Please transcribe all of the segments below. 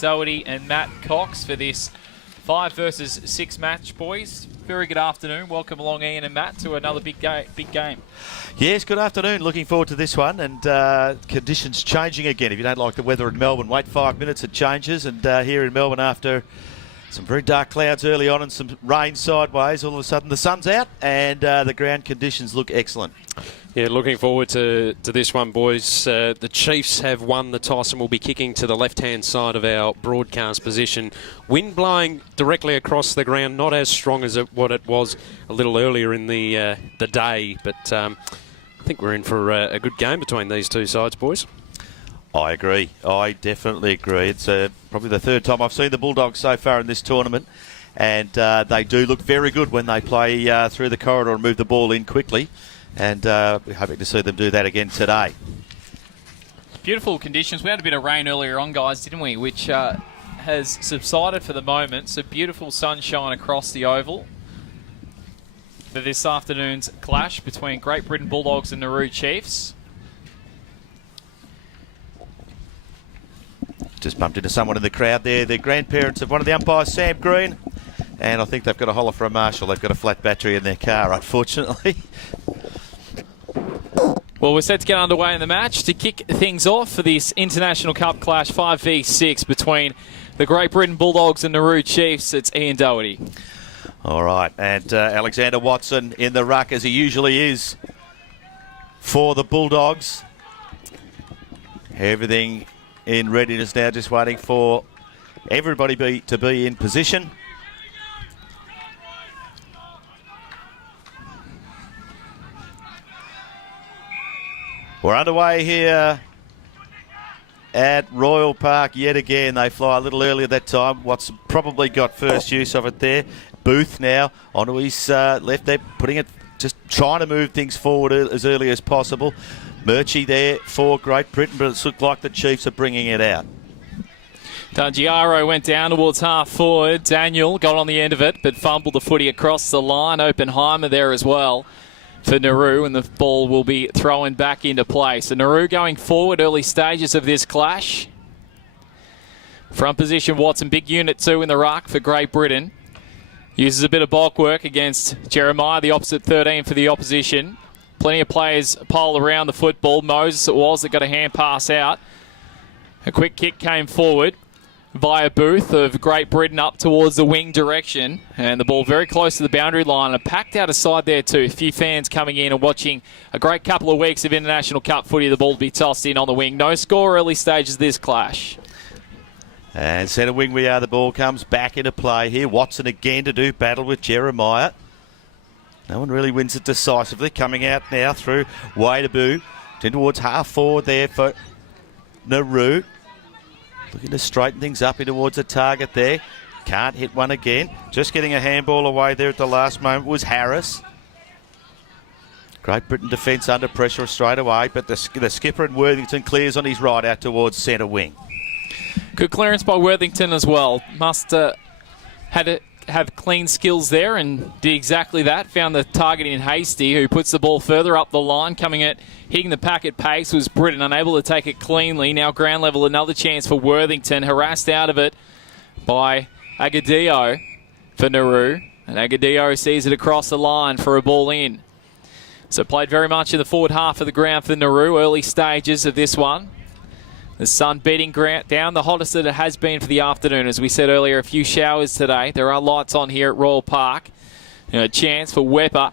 Doherty and Matt Cox for this 5 versus 6 match, boys. Very good afternoon. Welcome along, Ian and Matt, to another big game. Yes, good afternoon. Looking forward to this one. And conditions changing again. If you don't like the weather in Melbourne, wait 5 minutes, it changes. And here in Melbourne, after some very dark clouds early on and some rain sideways, all of a sudden the sun's out and the ground conditions look excellent. Yeah, looking forward to this one, boys. The Chiefs have won the toss and will be kicking to the left-hand side of our broadcast position. Wind blowing directly across the ground, not as strong as what it was a little earlier in the day, but I think we're in for a good game between these two sides, boys. I agree. I definitely agree. It's probably the third time I've seen the Bulldogs so far in this tournament, and they do look very good when they play through the corridor and move the ball in quickly. And we're hoping to see them do that again today. Beautiful conditions. We had a bit of rain earlier on, guys, didn't we? Which has subsided for the moment. So beautiful sunshine across the oval for this afternoon's clash between Great Britain Bulldogs and Nauru Chiefs. Just bumped into someone in the crowd there. The grandparents of one of the umpires, Sam Green. And I think they've got a holler for a marshal. They've got a flat battery in their car, unfortunately. Well, we're set to get underway in the match to kick things off for this International Cup clash 5v6 between the Great Britain Bulldogs and Nauru Chiefs. It's Ian Doherty. All right, and Alexander Watson in the ruck, as he usually is, for the Bulldogs. Everything in readiness now, just waiting for everybody to be in position. We're underway here at Royal Park yet again. They fly a little earlier that time. Watson probably got first use of it there. Booth now onto his left there, putting it, just trying to move things forward as early as possible. Murchie there for Great Britain, but it's looked like the Chiefs are bringing it out. Giaro went down towards half forward. Daniel got on the end of it, but fumbled the footy across the line. Oppenheimer there as well for Nauru, and the ball will be thrown back into play. So Nauru going forward, early stages of this clash. Front position, Watson, big unit 2 in the ruck for Great Britain. Uses a bit of bulk work against Jeremiah, the opposite 13 for the opposition. Plenty of players pile around the football. Moses it was that got a hand pass out. A quick kick came forward via Booth of Great Britain up towards the wing direction, and the ball very close to the boundary line. A packed out side there too. A few fans coming in and watching a great couple of weeks of International Cup footy. The ball to be tossed in on the wing. No score early stages of this clash. And centre wing we are. The ball comes back into play here. Watson again to do battle with Jeremiah. No one really wins it decisively. Coming out now through Wadaboo. In towards half forward there for Nauru. Looking to straighten things up in towards the target there. Can't hit one again. Just getting a handball away there at the last moment was Harris. Great Britain defence under pressure straight away, but the skipper and Worthington clears on his right out towards centre wing. Good clearance by Worthington as well. Must have clean skills there and did exactly that. Found the target in Hasty, who puts the ball further up the line. Hitting the pack at pace was Britain, unable to take it cleanly. Now ground level, another chance for Worthington. Harassed out of it by Agadio for Nauru. And Agadio sees it across the line for a ball in. So played very much in the forward half of the ground for Nauru. Early stages of this one. The sun beating down, the hottest that it has been for the afternoon. As we said earlier, a few showers today. There are lights on here at Royal Park. A chance for Weber.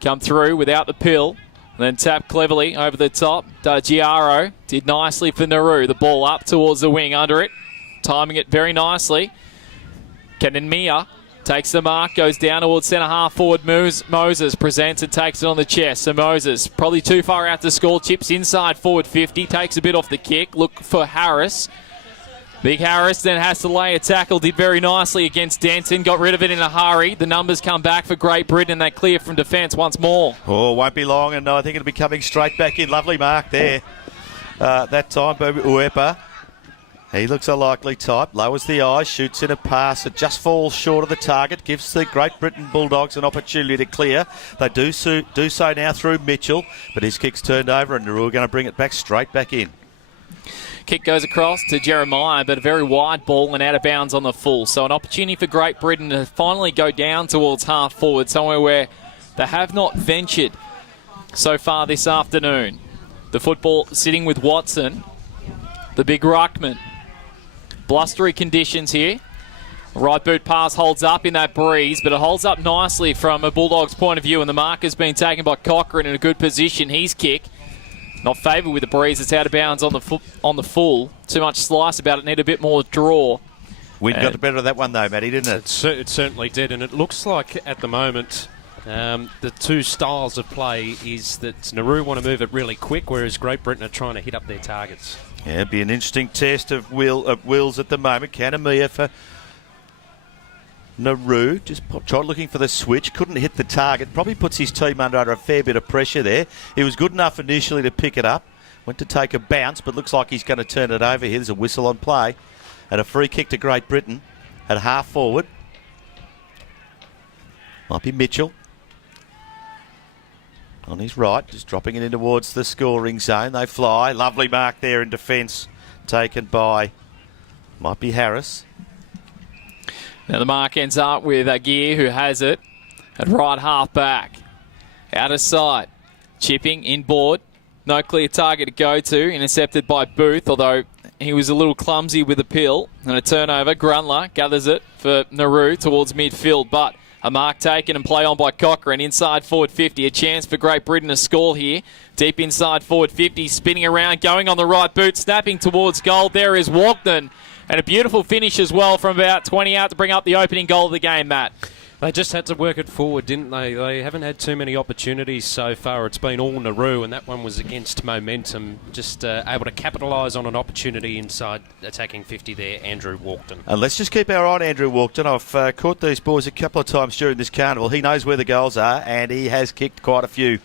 Come through without the pill. Then tap cleverly over the top. Giaro did nicely for Nauru. The ball up towards the wing under it. Timing it very nicely. Kanenmia takes the mark, goes down towards centre half forward. Moses presents and takes it on the chest. So Moses, probably too far out to score. Chips inside forward 50. Takes a bit off the kick. Look for Harris. Big Harris then has to lay a tackle. Did very nicely against Denton. Got rid of it in a hurry. The numbers come back for Great Britain and they clear from defence once more. Oh, won't be long, and I think it'll be coming straight back in. Lovely mark there. That time by Uepa. He looks a likely type. Lowers the eyes, shoots in a pass. It just falls short of the target. Gives the Great Britain Bulldogs an opportunity to clear. They do so now through Mitchell, but his kick's turned over and Nauru are going to bring it back straight back in. Kick goes across to Jeremiah, but a very wide ball and out of bounds on the full. So an opportunity for Great Britain to finally go down towards half forward, somewhere where they have not ventured so far this afternoon. The football sitting with Watson, the big ruckman. Blustery conditions here. Right boot pass holds up in that breeze, but it holds up nicely from a Bulldogs point of view, and the mark has been taken by Cochrane in a good position. His kick, not favoured with the breeze. It's out of bounds on the full. Too much slice about it. Need a bit more draw. Wind got the better of that one though, Matty, didn't it? It certainly did, and it looks like at the moment the two styles of play is that Nauru want to move it really quick, whereas Great Britain are trying to hit up their targets. Yeah, it'd be an interesting test of wills at the moment. Kanamia for Nauru, just tried looking for the switch, couldn't hit the target, probably puts his team under a fair bit of pressure there. He was good enough initially to pick it up, went to take a bounce, but looks like he's going to turn it over here. There's a whistle on play, and a free kick to Great Britain at half forward. Might be Mitchell on his right, just dropping it in towards the scoring zone. They fly, lovely mark there in defence, taken by, might be Harris. Now the mark ends up with Aguirre, who has it at right half back. Out of sight. Chipping inboard. No clear target to go to. Intercepted by Booth, although he was a little clumsy with the pill. And a turnover. Grunler gathers it for Nauru towards midfield. But a mark taken and play on by Cochrane. Inside forward 50. A chance for Great Britain to score here. Deep inside forward 50. Spinning around. Going on the right boot. Snapping towards goal. There is Walkden. And a beautiful finish as well from about 20 out to bring up the opening goal of the game, Matt. They just had to work it forward, didn't they? They haven't had too many opportunities so far. It's been all Nauru, and that one was against momentum. Just able to capitalise on an opportunity inside attacking 50 there, Andrew Walkden. And let's just keep our eye on Andrew Walkden. I've caught these boys a couple of times during this carnival. He knows where the goals are, and he has kicked quite a few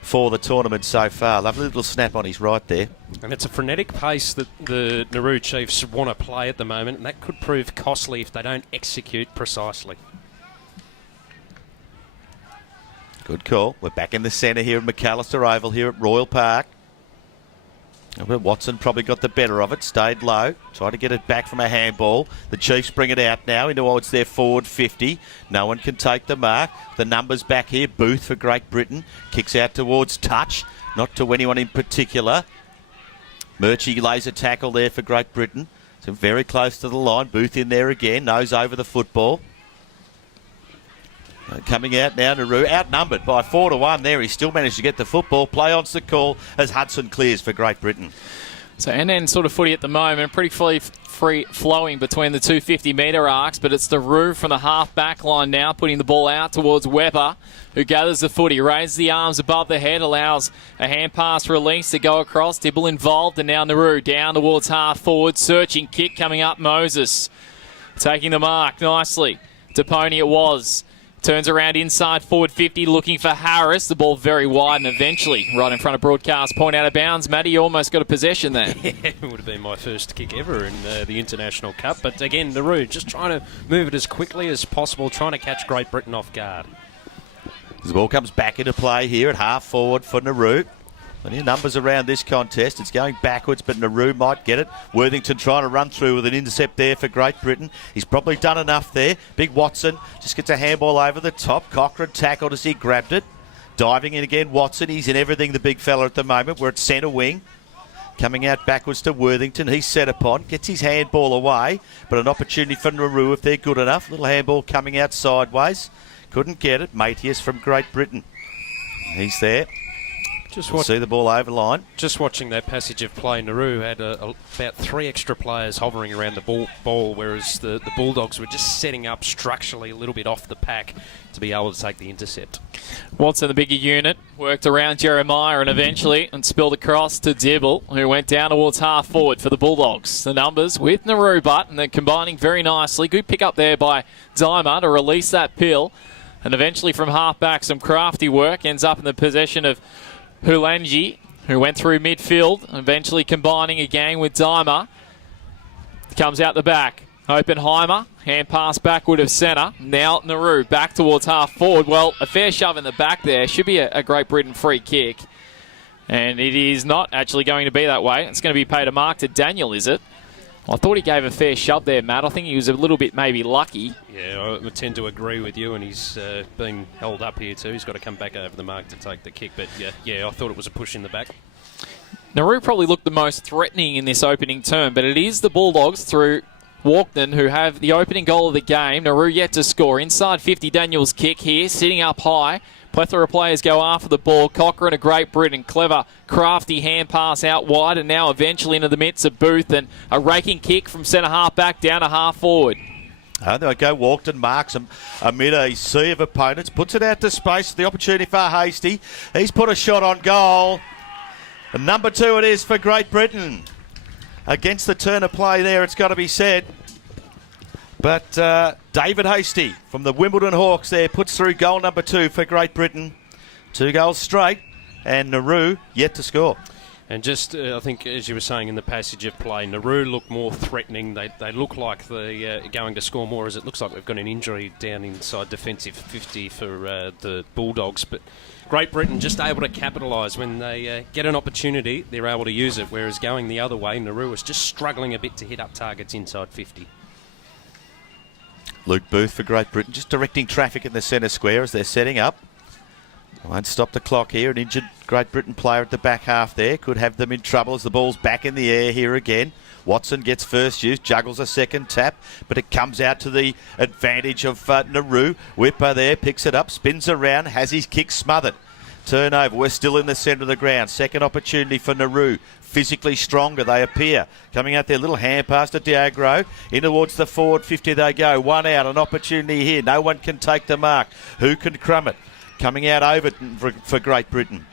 for the tournament so far. Lovely little snap on his right there. And it's a frenetic pace that the Nauru Chiefs want to play at the moment, and that could prove costly if they don't execute precisely. Good call. We're back in the centre here at McAllister Oval here at Royal Park. Watson probably got the better of it, stayed low, tried to get it back from a handball. The Chiefs bring it out now into towards their forward 50. No one can take the mark. The numbers back here. Booth for Great Britain. Kicks out towards touch, not to anyone in particular. Murchie lays a tackle there for Great Britain. So very close to the line. Booth in there again, nose over the football. Coming out now, Nauru, outnumbered by 4-1 there. He still managed to get the football. Play on's the call as Hudson clears for Great Britain. So NN sort of footy at the moment, pretty free flowing between the 250-metre arcs, but it's Nauru from the half-back line now, putting the ball out towards Weber, who gathers the footy, raises the arms above the head, allows a hand pass release to go across. Dibble involved, and now Nauru down towards half-forward, searching kick coming up. Moses taking the mark nicely. To Pony it was. Turns around inside forward 50, looking for Harris. The ball very wide and eventually right in front of broadcast point out of bounds. Matty, you almost got a possession there. Yeah, it would have been my first kick ever in the International Cup. But again, Nauru just trying to move it as quickly as possible, trying to catch Great Britain off guard. The ball comes back into play here at half forward for Nauru. Plenty of numbers around this contest. It's going backwards, but Nauru might get it. Worthington trying to run through with an intercept there for Great Britain. He's probably done enough there. Big Watson just gets a handball over the top. Cochrane tackled as he grabbed it. Diving in again, Watson. He's in everything, the big fella at the moment. We're at centre wing. Coming out backwards to Worthington. He's set upon. Gets his handball away, but an opportunity for Nauru if they're good enough. Little handball coming out sideways. Couldn't get it. Matius from Great Britain. He's there. See the ball over line. Just watching that passage of play, Nauru had about 3 extra players hovering around the ball, whereas the Bulldogs were just setting up structurally a little bit off the pack to be able to take the intercept. Watson, the bigger unit, worked around Jeremiah and eventually spilled across to Dibble, who went down towards half forward for the Bulldogs. The numbers with Nauru, and they're combining very nicely. Good pick up there by Dimer to release that pill. And eventually from half back, some crafty work ends up in the possession of Hulangi, who went through midfield, eventually combining again with Dimer. Comes out the back. Oppenheimer, hand pass backward of centre. Now Nauru back towards half forward. Well, a fair shove in the back there. Should be a Great Britain free kick. And it is not actually going to be that way. It's going to be paid a mark to Daniel, is it? I thought he gave a fair shove there, Matt. I think he was a little bit maybe lucky. Yeah, I tend to agree with you, and he's been held up here too. He's got to come back over the mark to take the kick. But yeah, I thought it was a push in the back. Nauru probably looked the most threatening in this opening term, but it is the Bulldogs through Walkden who have the opening goal of the game. Nauru yet to score. Inside 50, Daniel's kick here, sitting up high. Plethora of players go after the ball. Cochrane, a great Britain. Clever, crafty hand pass out wide, and now eventually into the midst of Booth, and a raking kick from centre half back down to half forward. There we go. Walkden marks him amid a sea of opponents. Puts it out to space. The opportunity for Hasty. He's put a shot on goal. And number 2 it is for Great Britain. Against the turn of play there, it's got to be said. But David Hasty from the Wimbledon Hawks there puts through goal number 2 for Great Britain. 2 goals straight, and Nauru yet to score. And just, I think, as you were saying in the passage of play, Nauru look more threatening. They look like they're going to score more, as it looks like they've got an injury down inside defensive 50 for the Bulldogs. But Great Britain just able to capitalise when they get an opportunity, they're able to use it. Whereas going the other way, Nauru is just struggling a bit to hit up targets inside 50. Luke Booth for Great Britain, just directing traffic in the centre square as they're setting up. Won't stop the clock here. An injured Great Britain player at the back half there could have them in trouble as the ball's back in the air here again. Watson gets first use, juggles a second tap, but it comes out to the advantage of Nauru. Whipper there, picks it up, spins around, has his kick smothered. Turnover, we're still in the centre of the ground. Second opportunity for Nauru. Physically stronger, they appear. Coming out there, little hand pass to Diagro. In towards the forward 50 they go. One out, an opportunity here. No one can take the mark. Who can crumb it? Coming out Overton for Great Britain.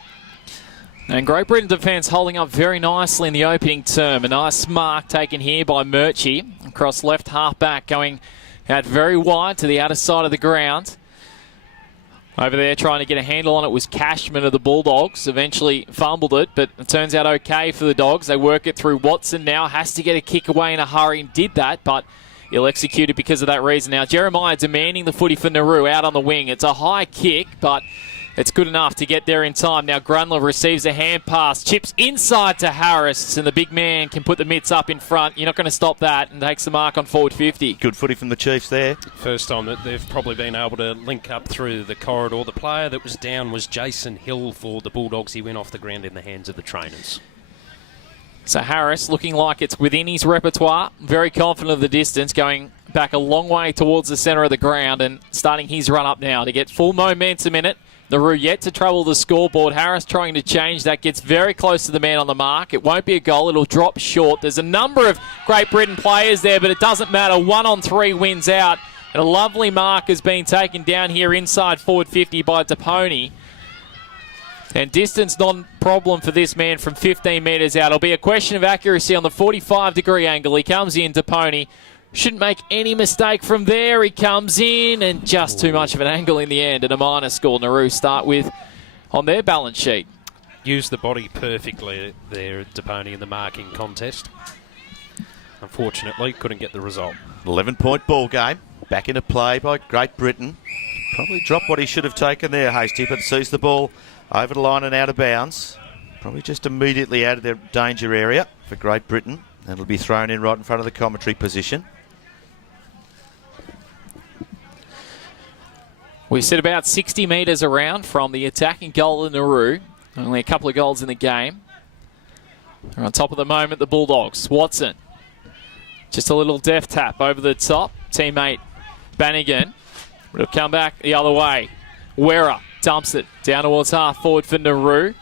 And Great Britain defence holding up very nicely in the opening term. A nice mark taken here by Murchie. Across left half back, going out very wide to the outer side of the ground. Over there trying to get a handle on it was Cashman of the Bulldogs. Eventually fumbled it, but it turns out okay for the Dogs. They work it through. Watson now has to get a kick away in a hurry and did that, but he'll execute it because of that reason. Now Jeremiah demanding the footy for Nauru out on the wing. It's a high kick, but it's good enough to get there in time. Now Grunler receives a hand pass, chips inside to Harris, and the big man can put the mitts up in front. You're not going to stop that, and takes the mark on forward 50. Good footy from the Chiefs there. First time that they've probably been able to link up through the corridor. The player that was down was Jason Hill for the Bulldogs. He went off the ground in the hands of the trainers. So Harris looking like it's within his repertoire. Very confident of the distance, going back a long way towards the centre of the ground and starting his run up now to get full momentum in it. Nauru yet to trouble the scoreboard. Harris trying to change that. Gets very close to the man on the mark. It won't be a goal. It'll drop short. There's a number of Great Britain players there, but it doesn't matter. 1 on 3 wins out. And a lovely mark has been taken down here inside forward 50 by DePony. And distance non-problem for this man from 15 metres out. It'll be a question of accuracy on the 45-degree angle. He comes in, DePony. Shouldn't make any mistake from there. He comes in, and just too much of an angle in the end. And a minor score Nauru start with on their balance sheet. Used the body perfectly there, DePony, in the marking contest. Unfortunately, couldn't get the result. 11-point ball game. Back into play by Great Britain. Probably dropped what he should have taken there, Hasty, but sees the ball over the line and out of bounds. Probably just immediately out of their danger area for Great Britain. And it'll be thrown in right in front of the commentary position. We sit about 60 metres around from the attacking goal of Nauru. Only a couple of goals in the game. They're on top of the moment, the Bulldogs. Watson. Just a little deft tap over the top. Teammate Bannigan. It'll come back the other way. Wera dumps it down towards half forward for Nauru.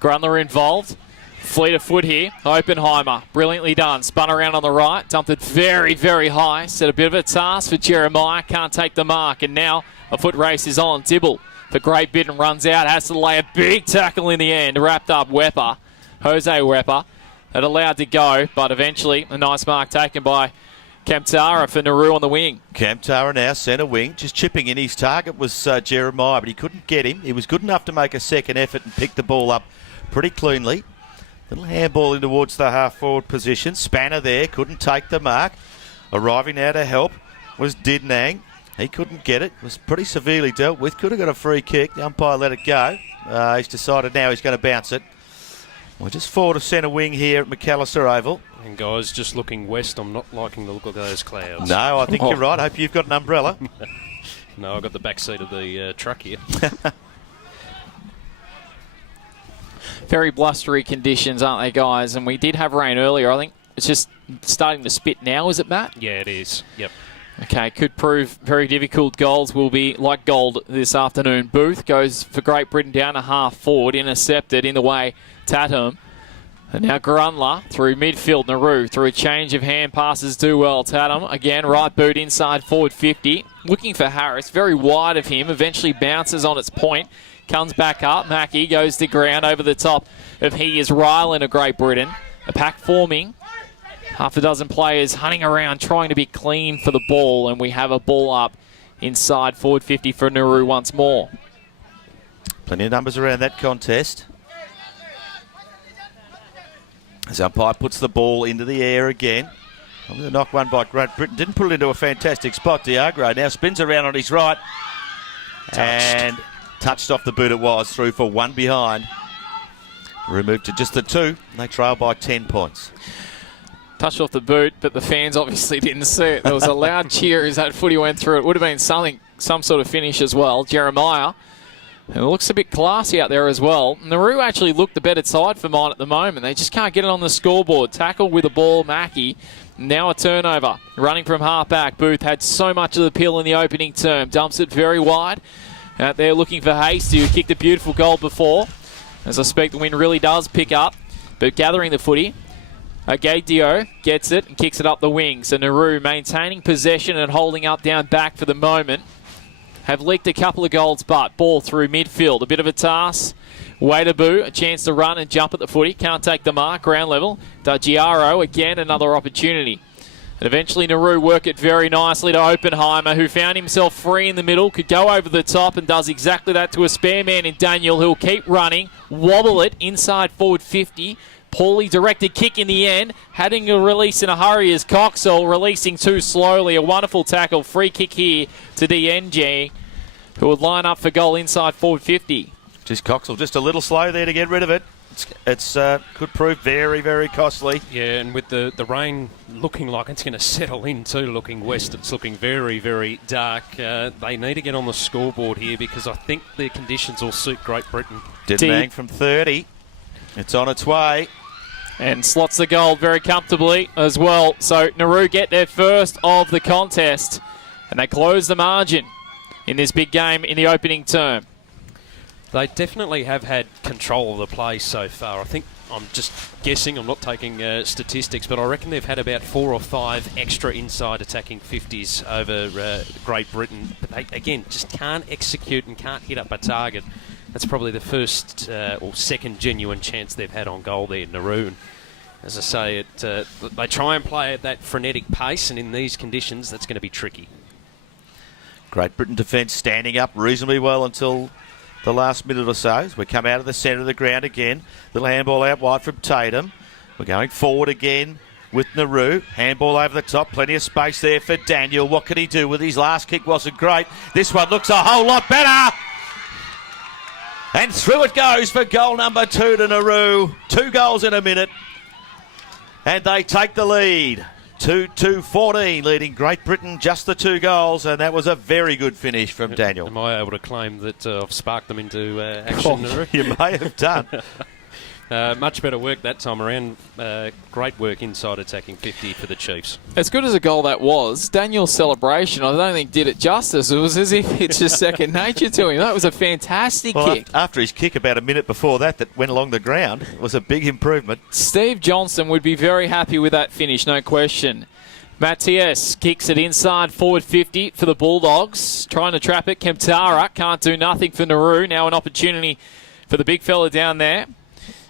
Grunler involved. Fleet of foot here. Oppenheimer, brilliantly done. Spun around on the right. Dumped it very, very high. Set a bit of a task for Jeremiah. Can't take the mark. And now a foot race is on. Dibble for Great Britain runs out. Has to lay a big tackle in the end. Wrapped up Wepper. Jose Wepper. That allowed to go. But eventually a nice mark taken by Kamtara for Nauru on the wing. Kamtara now centre wing. Just chipping in. His target was Jeremiah, but he couldn't get him. He was good enough to make a second effort and pick the ball up pretty cleanly. Little handball in towards the half-forward position. Spanner there, couldn't take the mark. Arriving now to help was Didnang. He couldn't get it. Was pretty severely dealt with. Could have got a free kick. The umpire let it go. He's decided now he's going to bounce it. We're just forward to centre wing here at McAllister Oval. And guys, just looking west, I'm not liking the look of those clouds. No, I think you're right. I hope you've got an umbrella. No, I've got the back seat of the truck here. Very blustery conditions, aren't they, guys? And we did have rain earlier. I think it's just starting to spit now, is it, Matt? Yeah, it is. Yep. Okay, could prove very difficult. Goals will be like gold this afternoon. Booth goes for Great Britain down a half forward, intercepted in the way. Tatum. And now Grunler through midfield. Nauru through a change of hand passes do well. Tatum again, right boot inside forward 50. Looking for Harris, very wide of him. Eventually bounces on its point. Comes back up. Mackie goes to ground over the top of He Is Ryland of Great Britain. A pack forming. Half a dozen players hunting around trying to be clean for the ball. And we have a ball up inside forward 50 for Nauru once more. Plenty of numbers around that contest. As umpire puts the ball into the air again. The knock one by Great Britain. Didn't put it into a fantastic spot. Diagro now spins around on his right. And touched off the boot it was. Through for one behind. Removed to just the 2. And they trail by 10 points. Touched off the boot, but the fans obviously didn't see it. There was a loud cheer as that footy went through. It would have been some sort of finish as well. Jeremiah. And it looks a bit classy out there as well. Nauru actually looked the better side for mine at the moment. They just can't get it on the scoreboard. Tackle with the ball, Mackie. Now a turnover. Running from half back. Booth had so much of the pill in the opening term. Dumps it very wide. Out there looking for Hasty, who kicked a beautiful goal before. As I speak, the wind really does pick up. But gathering the footy. Agadio gets it and kicks it up the wing. So Nauru maintaining possession and holding up down back for the moment. Have leaked a couple of goals, but ball through midfield. A bit of a task. Waiterboo, a chance to run and jump at the footy. Can't take the mark, ground level. Dagiaro, again, another opportunity. And eventually Nauru work it very nicely to Oppenheimer, who found himself free in the middle, could go over the top and does exactly that to a spare man in Daniel, who'll keep running, wobble it inside forward 50. Poorly directed kick in the end, having a release in a hurry as Coxall releasing too slowly. A wonderful tackle, free kick here to DNG, who would line up for goal inside forward 50. Just Coxall, just a little slow there to get rid of it. It's could prove very, very costly. Yeah, and with the rain looking like it's going to settle in too, looking west, it's looking very, very dark. They need to get on the scoreboard here because I think the conditions will suit Great Britain. Didn't from 30. It's on its way. And slots the goal very comfortably as well. So Nauru get their first of the contest. And they close the margin in this big game in the opening term. They definitely have had control of the play so far. I think, I'm just guessing, I'm not taking statistics, but I reckon they've had about 4 or 5 extra inside attacking 50s over Great Britain. But they, again, just can't execute and can't hit up a target. That's probably the first or second genuine chance they've had on goal there, Nauru. As I say, they try and play at that frenetic pace, and in these conditions, that's going to be tricky. Great Britain defence standing up reasonably well until the last minute or so. As we come out of the centre of the ground again. Little handball out wide from Tatum. We're going forward again with Nauru. Handball over the top. Plenty of space there for Daniel. What can he do with his last kick? Wasn't great. This one looks a whole lot better. And through it goes for goal number 2 to Nauru. 2 goals in a minute. And they take the lead. 2-14, leading Great Britain just the 2 goals. And that was a very good finish from Daniel. Am I able to claim that I've sparked them into action, Nauru? You may have done. Much better work that time around. Great work inside attacking 50 for the Chiefs. As good as a goal that was, Daniel's celebration, I don't think did it justice. It was as if it's just second nature to him. That was a fantastic kick. After his kick about a minute before that went along the ground, it was a big improvement. Steve Johnson would be very happy with that finish, no question. Matthias kicks it inside forward 50 for the Bulldogs. Trying to trap it. Kemtara can't do nothing for Nauru. Now an opportunity for the big fella down there.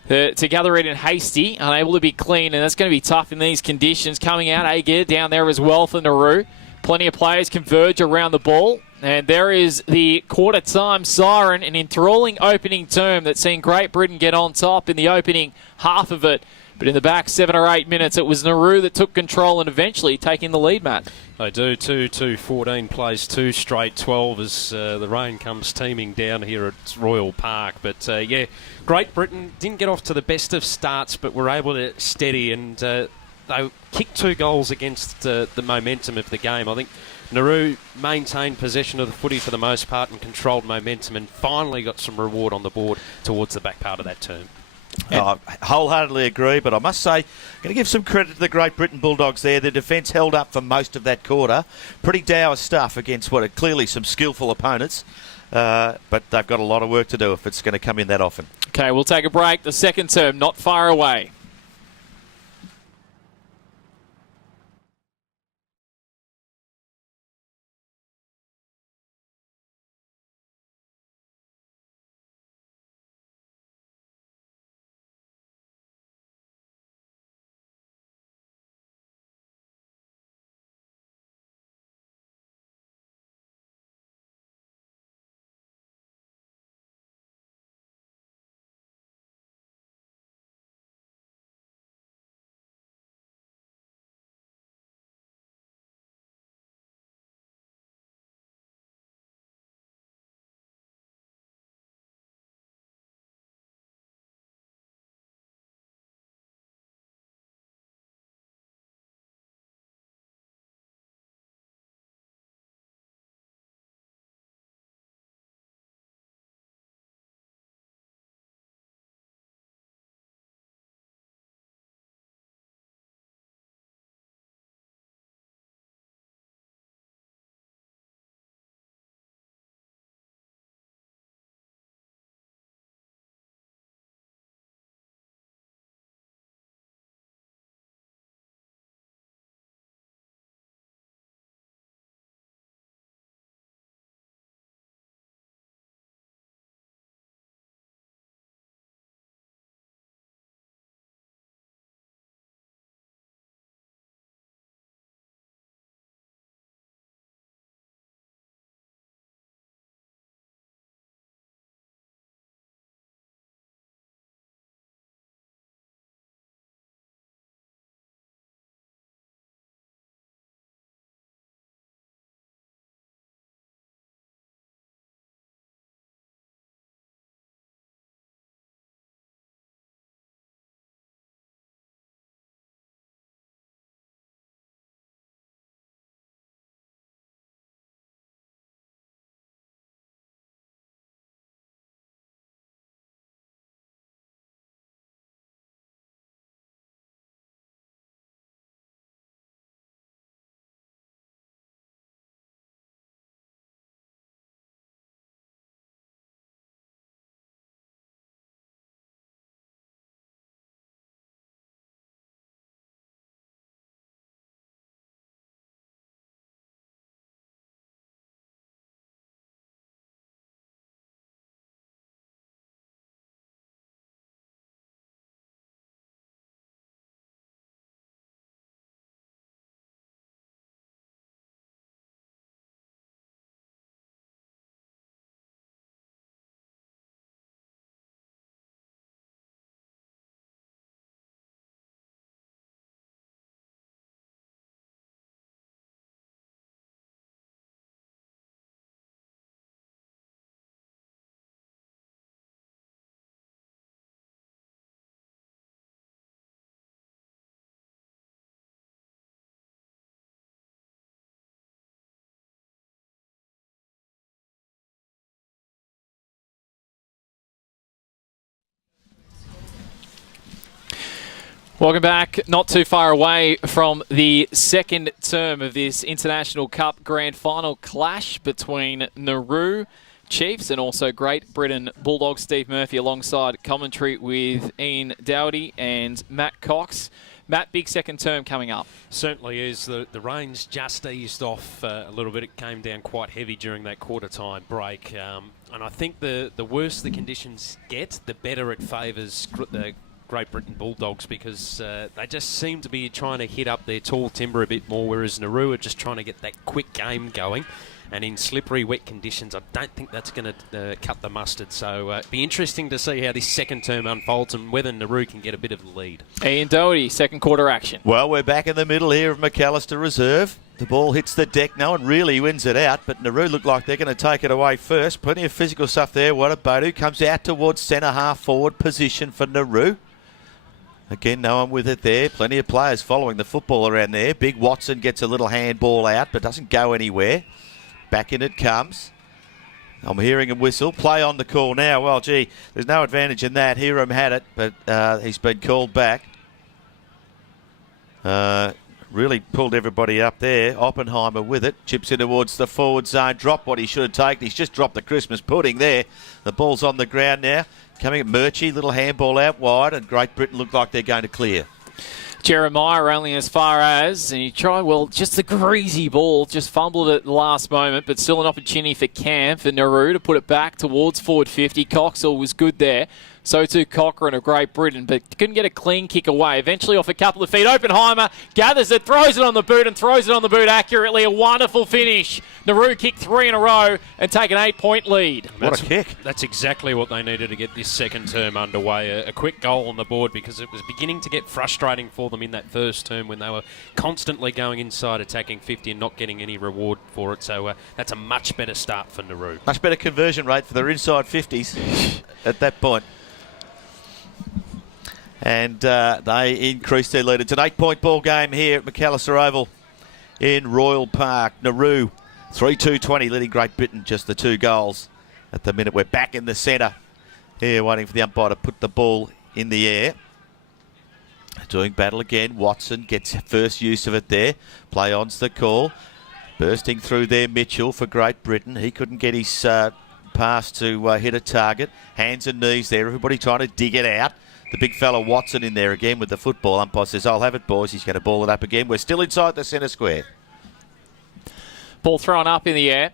To gather it in Hasty, unable to be clean, and that's going to be tough in these conditions. Coming out, Agir down there as well for Nauru. Plenty of players converge around the ball, and there is the quarter-time siren, an enthralling opening term that's seen Great Britain get on top in the opening half of it But in the back 7 or 8 minutes, it was Nauru that took control and eventually taking the lead, Matt. They do. 2-2-14 plays 2 straight 12 as the rain comes teeming down here at Royal Park. But, yeah, Great Britain didn't get off to the best of starts, but were able to steady, and they kicked 2 goals against the momentum of the game. I think Nauru maintained possession of the footy for the most part and controlled momentum, and finally got some reward on the board towards the back part of that term. I wholeheartedly agree, but I must say, going to give some credit to the Great Britain Bulldogs there. The defence held up for most of that quarter. Pretty dour stuff against what are clearly some skillful opponents, but they've got a lot of work to do if it's going to come in that often. Okay, we'll take a break. The second term not far away. Welcome back. Not too far away from the second term of this International Cup Grand Final clash between Nauru Chiefs and also Great Britain Bulldogs. Steve Murphy alongside commentary with Ian Dowdy and Matt Cox. Matt, big second term coming up. Certainly is. The rain's just eased off a little bit. It came down quite heavy during that quarter time break. And I think the worse the conditions get, the better it favours the Great Britain Bulldogs because they just seem to be trying to hit up their tall timber a bit more, whereas Nauru are just trying to get that quick game going. And in slippery, wet conditions, I don't think that's going to cut the mustard. So it'll be interesting to see how this second term unfolds and whether Nauru can get a bit of the lead. Ian Doherty, second quarter action. Well, we're back in the middle here of McAllister Reserve. The ball hits the deck. No one really wins it out, but Nauru look like they're going to take it away first. Plenty of physical stuff there. Wadabodu comes out towards centre half forward position for Nauru. Again, no one with it there. Plenty of players following the football around there. Big Watson gets a little handball out, but doesn't go anywhere. Back in it comes. I'm hearing him whistle. Play on the call now. Well, gee, there's no advantage in that. Hiram had it, but he's been called back. Really pulled everybody up there. Oppenheimer with it. Chips in towards the forward zone. Dropped what he should have taken. He's just dropped the Christmas pudding there. The ball's on the ground now. Coming at Murchie. Little handball out wide, and Great Britain look like they're going to clear. Jeremiah only as far as, and he tried, well, just a greasy ball, just fumbled it at the last moment, but still an opportunity for Cam, for Nauru to put it back towards forward 50. Coxall was good there. So too Cochrane of Great Britain, but couldn't get a clean kick away. Eventually off a couple of feet, Oppenheimer gathers it, throws it on the boot, and throws it on the boot accurately. A wonderful finish. Nauru kicked 3 in a row and take an 8-point lead. What a kick. That's exactly what they needed to get this second term underway. A quick goal on the board because it was beginning to get frustrating for them in that first term when they were constantly going inside attacking 50 and not getting any reward for it. So that's a much better start for Nauru. Much better conversion rate for their inside 50s at that point. And they increased their lead. It's an 8-point ball game here at McAllister Oval in Royal Park. Nauru 3-2-20 leading Great Britain, just the 2 goals. At the minute we're back in the centre here waiting for the umpire to put the ball in the air. Doing battle again. Watson gets first use of it there. Play on's the call. Bursting through there Mitchell for Great Britain. He couldn't get his pass to hit a target. Hands and knees there. Everybody trying to dig it out. The big fella Watson in there again with the football. Umpire says, I'll have it, boys. He's going to ball it up again. We're still inside the centre square. Ball thrown up in the air.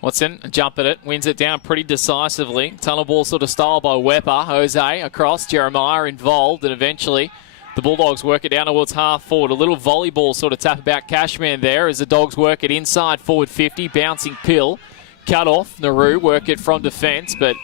Watson jump at it, wins it down pretty decisively. Tunnel ball sort of style by Wepper. Jose across, Jeremiah involved, and eventually the Bulldogs work it down towards half forward. A little volleyball sort of tap about Cashman there as the Dogs work it inside forward 50. Bouncing pill. Cut off. Nauru work it from defence, but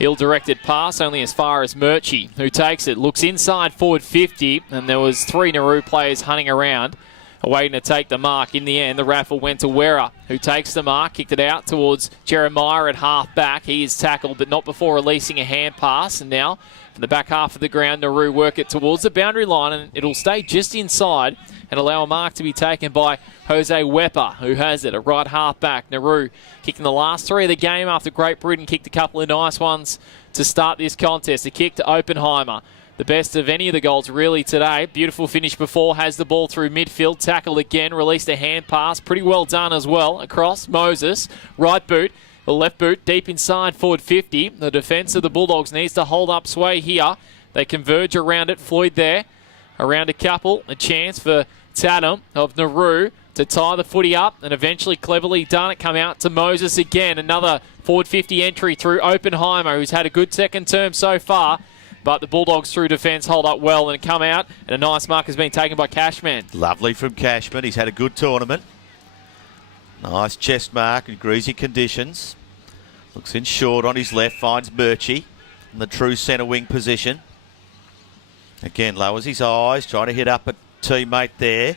ill-directed pass only as far as Murchie, who takes it, looks inside forward 50, and there was 3 Nauru players hunting around, waiting to take the mark. In the end, the raffle went to Werra, who takes the mark, kicked it out towards Jeremiah at half back. He is tackled, but not before releasing a hand pass. And now, from the back half of the ground, Nauru work it towards the boundary line, and it'll stay just inside and allow a mark to be taken by Jose Wepper, who has it, a right half back. Nauru kicking the last 3 of the game after Great Britain kicked a couple of nice ones to start this contest. A kick to Oppenheimer. The best of any of the goals really today. Beautiful finish before, has the ball through midfield, tackled again, released a hand pass. Pretty well done as well. Across, Moses, right boot. The left boot deep inside forward 50. The defence of the Bulldogs needs to hold up sway here. They converge around it. Floyd there. Around a couple. A chance for Tatum of Nauru to tie the footy up, and eventually cleverly done it. Come out to Moses again. Another forward 50 entry through Oppenheimer, who's had a good second term so far. But the Bulldogs through defence hold up well and come out, and a nice mark has been taken by Cashman. Lovely from Cashman. He's had a good tournament. Nice chest mark in greasy conditions. Looks in short on his left, finds Murchie in the true centre wing position. Again, lowers his eyes, trying to hit up a teammate there.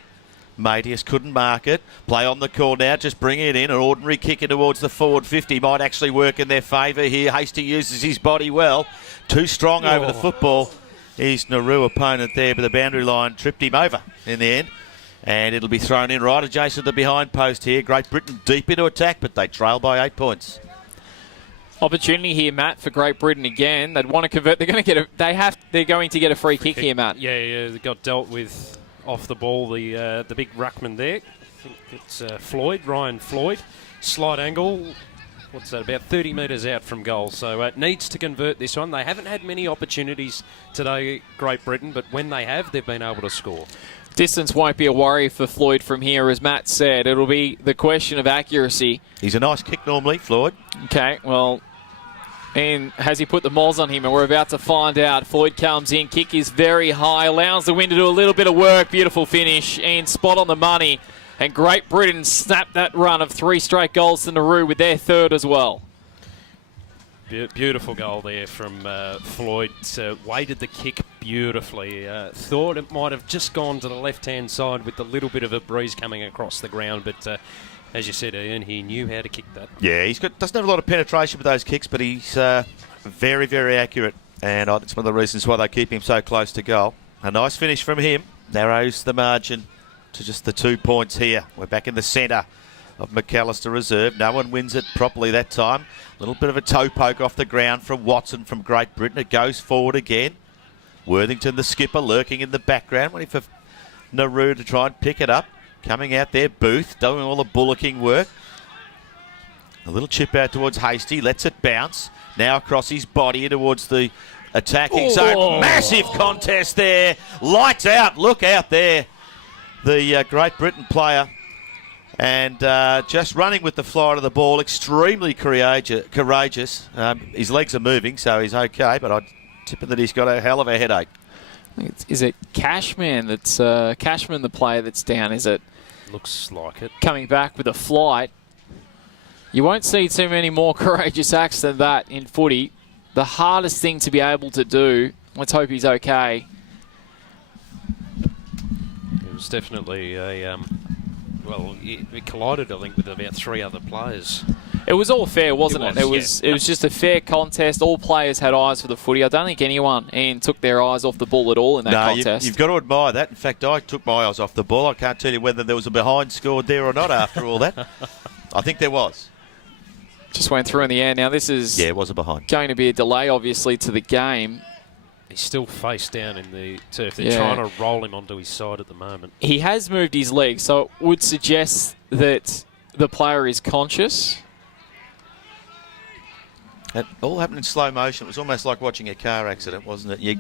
Matius couldn't mark it. Play on the call now, just bring it in. An ordinary kick in towards the forward 50 might actually work in their favour here. Hasty uses his body well. Too strong over the football. His Nauru opponent there, but the boundary line tripped him over in the end. And it'll be thrown in right adjacent to the behind post here. Great Britain deep into attack, but they trail by 8 points. Opportunity here, Matt, for Great Britain again. They'd want to convert. They're going to get They're going to get a free kick here, Matt. Yeah, they got dealt with off the ball. The big ruckman there. I think it's Ryan Floyd. Slight angle. What's that? About 30 metres out from goal. So it needs to convert this one. They haven't had many opportunities today, Great Britain, but when they have, they've been able to score. Distance won't be a worry for Floyd from here, as Matt said. It'll be the question of accuracy. He's a nice kick normally, Floyd. Okay, well, And has he put the moz on him? And we're about to find out. Floyd comes in. Kick is very high. Allows the wind to do a little bit of work. Beautiful finish. And spot on the money. And Great Britain snapped that run of 3 straight goals to Nauru with their third as well. Beautiful goal there from Floyd. Weighted the kick beautifully. Thought it might have just gone to the left-hand side with a little bit of a breeze coming across the ground. But as you said, Ian, he knew how to kick that. Yeah, doesn't have a lot of penetration with those kicks, but he's very, very accurate. And I think it's one of the reasons why they keep him so close to goal. A nice finish from him. Narrows the margin to just the 2 points here. We're back in the centre of McAllister Reserve. No one wins it properly that time. A little bit of a toe poke off the ground from Watson from Great Britain. It goes forward again. Worthington, the skipper, lurking in the background, waiting for Nauru to try and pick it up. Coming out there, Booth, doing all the bullocking work. A little chip out towards Hasty, lets it bounce. Now across his body towards the attacking zone. Massive contest there. Lights out. Look out there. The Great Britain player. And just running with the flight of the ball. Extremely courageous. His legs are moving, so he's okay. But I'd tip it that he's got a hell of a headache. Is it Cashman that's Cashman the player that's down? Is it? Looks like it. Coming back with a flight. You won't see too many more courageous acts than that in footy. The hardest thing to be able to do. Let's hope he's okay. It was definitely a well, it collided, I think, with about 3 other players. It was all fair, wasn't it? It was just a fair contest. All players had eyes for the footy. I don't think anyone, Ian, took their eyes off the ball at all in that contest. You've got to admire that. In fact, I took my eyes off the ball. I can't tell you whether there was a behind scored there or not after all that. I think there was. Just went through in the air. Now, this is it was a behind. Going to be a delay, obviously, to the game. He's still face down in the turf. They're trying to roll him onto his side at the moment. He has moved his leg, so it would suggest that the player is conscious. It all happened in slow motion. It was almost like watching a car accident, wasn't it? You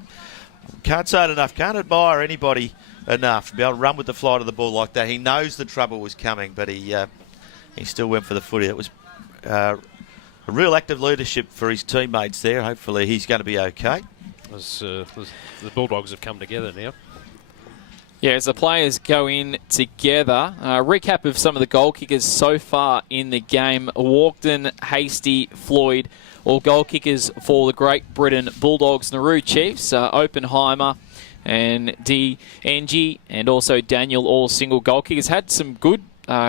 can't say it enough. Can't admire anybody enough to be able to run with the flight of the ball like that. He knows the trouble was coming, but he still went for the footy. It was a real act of leadership for his teammates there. Hopefully he's going to be okay. The Bulldogs have come together now. Yeah, as the players go in together. Recap of some of the goal kickers so far in the game. Walkden, Hasty, Floyd, all goal kickers for the Great Britain Bulldogs. Nauru Chiefs, Oppenheimer and DNG, and also Daniel, all single goal kickers. Had some good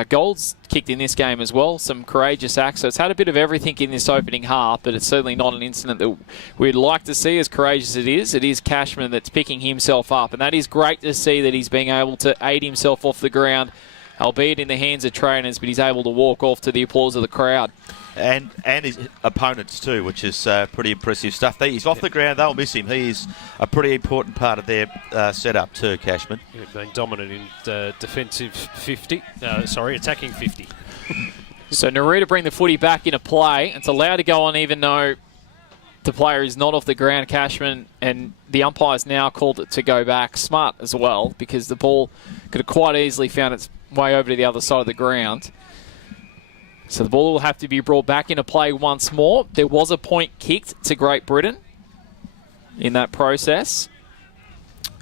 goals kicked in this game as well, some courageous acts. So it's had a bit of everything in this opening half, but it's certainly not an incident that we'd like to see, as courageous as it is. It is Cashman that's picking himself up, and that is great to see that he's being able to aid himself off the ground, albeit in the hands of trainers, but he's able to walk off to the applause of the crowd. And his opponents too, which is pretty impressive stuff. He's off the ground, they'll miss him. He is a pretty important part of their setup too, Cashman. He's been dominant in defensive 50, attacking 50. So Nauru to bring the footy back into play. It's allowed to go on even though the player is not off the ground, Cashman, and the umpire's now called it to go back. Smart as well, because the ball could have quite easily found its way over to the other side of the ground. So the ball will have to be brought back into play once more. There was a point kicked to Great Britain in that process.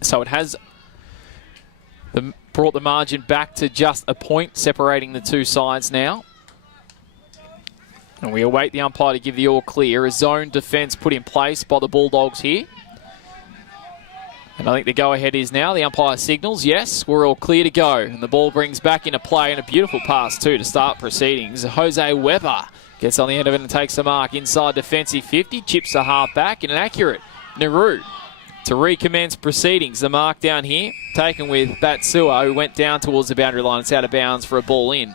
So it has brought the margin back to just a point, separating the two sides now. And we await the umpire to give the all clear. A zone defence put in place by the Bulldogs here. And I think the go-ahead is now. The umpire signals, yes, we're all clear to go. And the ball brings back into play, and a beautiful pass, too, to start proceedings. Jose Weber gets on the end of it and takes the mark inside defensive 50, chips the half back, and an accurate Nauru to recommence proceedings. The mark down here, taken with Batsua, who went down towards the boundary line. It's out of bounds for a ball in.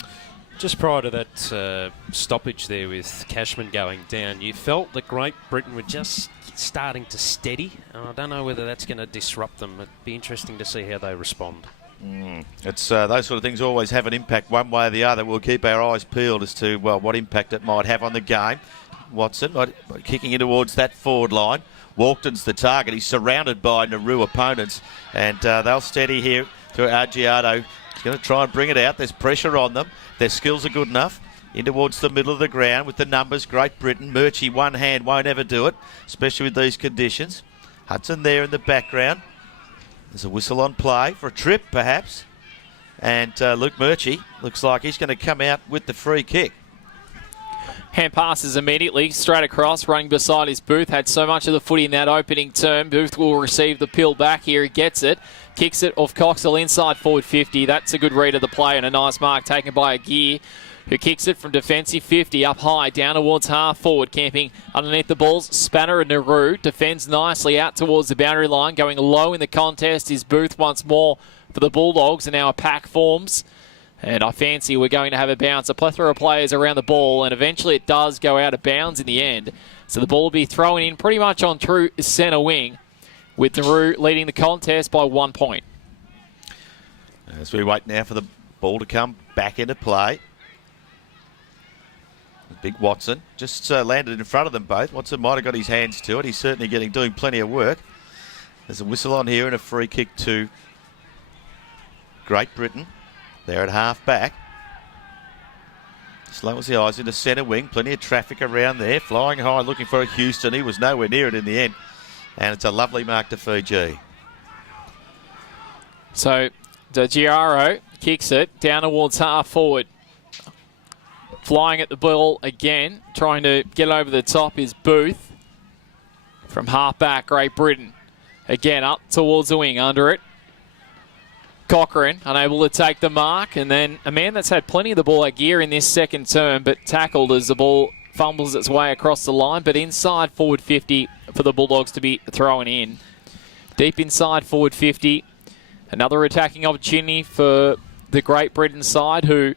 Just prior to that stoppage there with Cashman going down, you felt that Great Britain were just starting to steady. And I don't know whether that's going to disrupt them. It'd be interesting to see how they respond. It's those sort of things always have an impact one way or the other. We'll keep our eyes peeled as to what impact it might have on the game. Watson kicking in towards that forward line. Walkden's the target. He's surrounded by Nauru opponents, and they'll steady here to Argiato. He's going to try and bring it out. There's pressure on them. Their skills are good enough. in towards the middle of the ground with the numbers. Great Britain. Murchie, one hand, won't ever do it, especially with these conditions. Hudson there in the background. There's a whistle on play for a trip, perhaps. And Luke Murchie looks like he's going to come out with the free kick. Hand passes immediately, straight across, running beside his Booth. Had so much of the footy in that opening term. Booth will receive the pill back here. He gets it. Kicks it off Coxell inside forward 50. That's a good read of the play and a nice mark taken by a Gear, who kicks it from defensive 50 up high, down towards half forward, camping underneath the balls. Spanner and Nauru defends nicely out towards the boundary line. Going low in the contest is Booth once more for the Bulldogs, and now a pack forms. And I fancy we're going to have a bounce. A plethora of players around the ball, and eventually it does go out of bounds in the end. So the ball will be thrown in pretty much on true centre wing, with Nauru leading the contest by 1 point. As we wait now for the ball to come back into play. Big Watson just landed in front of them both. Watson might have got his hands to it. He's certainly doing plenty of work. There's a whistle on here and a free kick to Great Britain. They're at half back. Slow as the eyes into centre wing. Plenty of traffic around there. Flying high looking for a Houston. He was nowhere near it in the end. And it's a lovely mark to Fiji. So Giaro kicks it down towards half forward. Flying at the ball again. Trying to get over the top is Booth. From half back, Great Britain. Again up towards the wing, under it. Cochrane unable to take the mark, and then a man that's had plenty of the ball at Gear in this second term, but tackled as the ball fumbles its way across the line, but inside forward 50 for the Bulldogs to be thrown in. Deep inside forward 50. Another attacking opportunity for the Great Britain side, who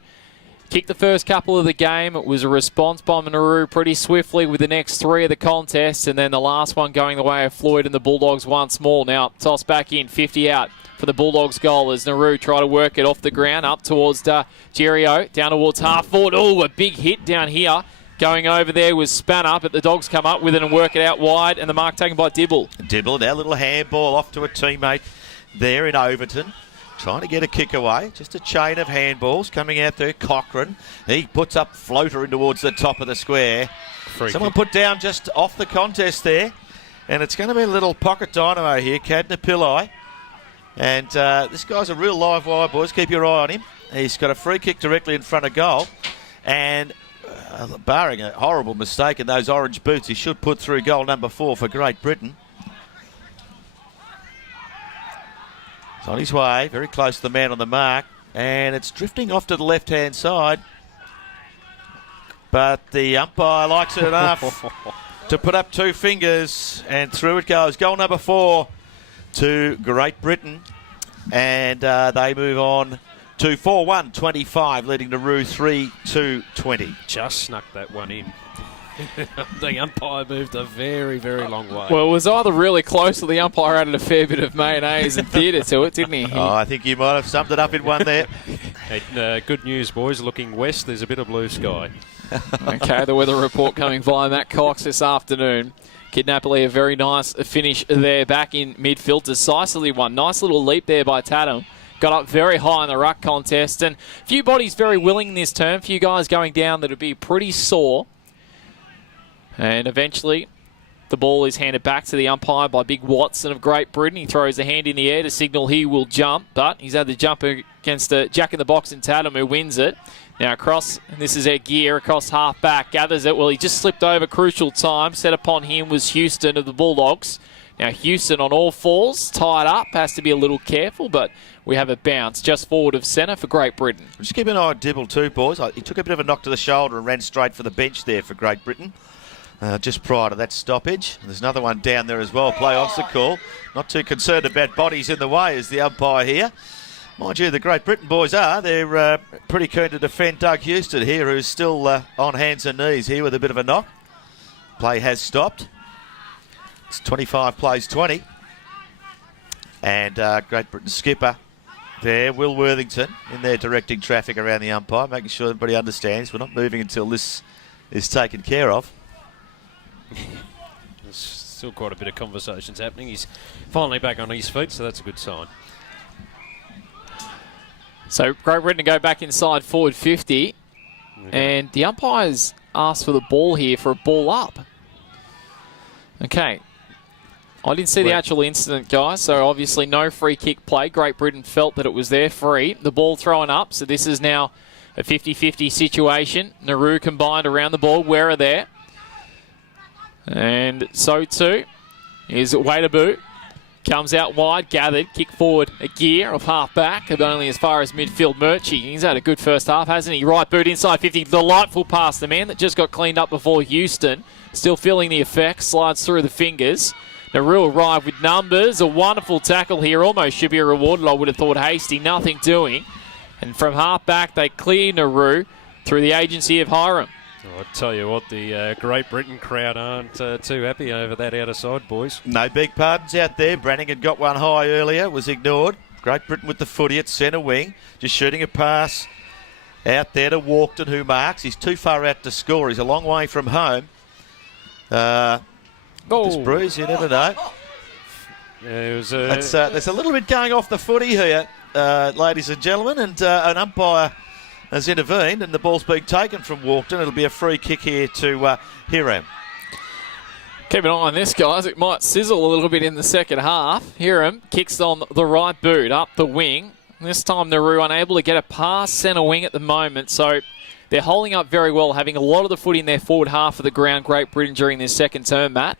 kicked the first couple of the game. It was a response by Nauru pretty swiftly with the next three of the contest, and then the last one going the way of Floyd and the Bulldogs once more. Now toss back in, 50 out for the Bulldogs goal as Nauru try to work it off the ground up towards Gerio, down towards half forward. Oh, a big hit down here. Going over there was Spanner, but the Dogs come up with it and work it out wide, and the mark taken by Dibble. Dibble, now little handball off to a teammate there in Overton. Trying to get a kick away. Just a chain of handballs coming out there. Cochrane. He puts up floater in towards the top of the square. Someone put down just off the contest there. And it's going to be a little pocket dynamo here. Cadna Pillai. And this guy's a real live wire, boys. Keep your eye on him. He's got a free kick directly in front of goal. And barring a horrible mistake in those orange boots, he should put through goal number 4 for Great Britain. It's on his way, very close to the man on the mark, and it's drifting off to the left-hand side. But the umpire likes it enough to put up 2 fingers, and through it goes. Goal number 4 to Great Britain, and they move on to 4-1-25, leading to Nauru 3-2-20. Just snuck that one in. The umpire moved a very, very long way. Well, it was either really close or the umpire added a fair bit of mayonnaise and theatre to it, didn't he? Oh, I think you might have summed it up in one there. Hey, good news, boys. Looking west, there's a bit of blue sky. Okay, the weather report coming via Matt Cox this afternoon. Kidnappily, a very nice finish there back in midfield. Decisively won. Nice little leap there by Tatum. Got up very high in the ruck contest. And a few bodies very willing in this term. A few guys going down that would be pretty sore. And eventually, the ball is handed back to the umpire by Big Watson of Great Britain. He throws a hand in the air to signal he will jump, but he's had the jump against Jack in the Box and Tatum, who wins it. Now across, and this is Gear across half back, gathers it. Well, he just slipped over crucial time. Set upon him was Houston of the Bulldogs. Now Houston on all fours, tied up, has to be a little careful, but we have a bounce just forward of centre for Great Britain. Just keep an eye on Dibble too, boys. He took a bit of a knock to the shoulder and ran straight for the bench there for Great Britain. Just prior to that stoppage. There's another one down there as well. Play off's the call. Not too concerned about bodies in the way as the umpire here. Mind you, the Great Britain boys are. They're pretty keen to defend Doug Houston here, who's still on hands and knees here with a bit of a knock. Play has stopped. It's 25 plays 20. And Great Britain skipper there, Will Worthington, in there directing traffic around the umpire, making sure everybody understands we're not moving until this is taken care of. There's still quite a bit of conversations happening. He's finally back on his feet, so that's a good sign. So Great Britain to go back inside forward 50. And the umpires asked for the ball here for a ball up. Okay. I didn't see the actual incident, guys, so obviously no free kick play. Great Britain felt that it was their free. The ball thrown up, so this is now a 50-50 situation. Nauru combined around the ball. Wera there. And so too is Waitabu. Comes out wide, gathered, kick forward a gear of half back, but only as far as midfield. Murchie, he's had a good first half, hasn't he? Right boot inside 50, delightful pass. The man that just got cleaned up before Houston, still feeling the effects, slides through the fingers. Nauru arrived with numbers. A wonderful tackle here. Almost should be rewarded, I would have thought. Hasty, nothing doing. And from half back, they clear Nauru through the agency of Hiram. Oh, I tell you what, the Great Britain crowd aren't too happy over that outer side, boys. No big pardons out there. Brannigan got one high earlier, was ignored. Great Britain with the footy at centre wing, just shooting a pass out there to Walkden, who marks. He's too far out to score. He's a long way from home. This bruise, you never know. Yeah, it was, there's a little bit going off the footy here, ladies and gentlemen, and an umpire has intervened, and the ball's being taken from Walkden. It'll be a free kick here to Hiram. Keep an eye on this, guys. It might sizzle a little bit in the second half. Hiram kicks on the right boot, up the wing. This time Nauru unable to get a pass centre wing at the moment, so they're holding up very well, having a lot of the footy in their forward half of the ground, Great Britain, during this second term, Matt.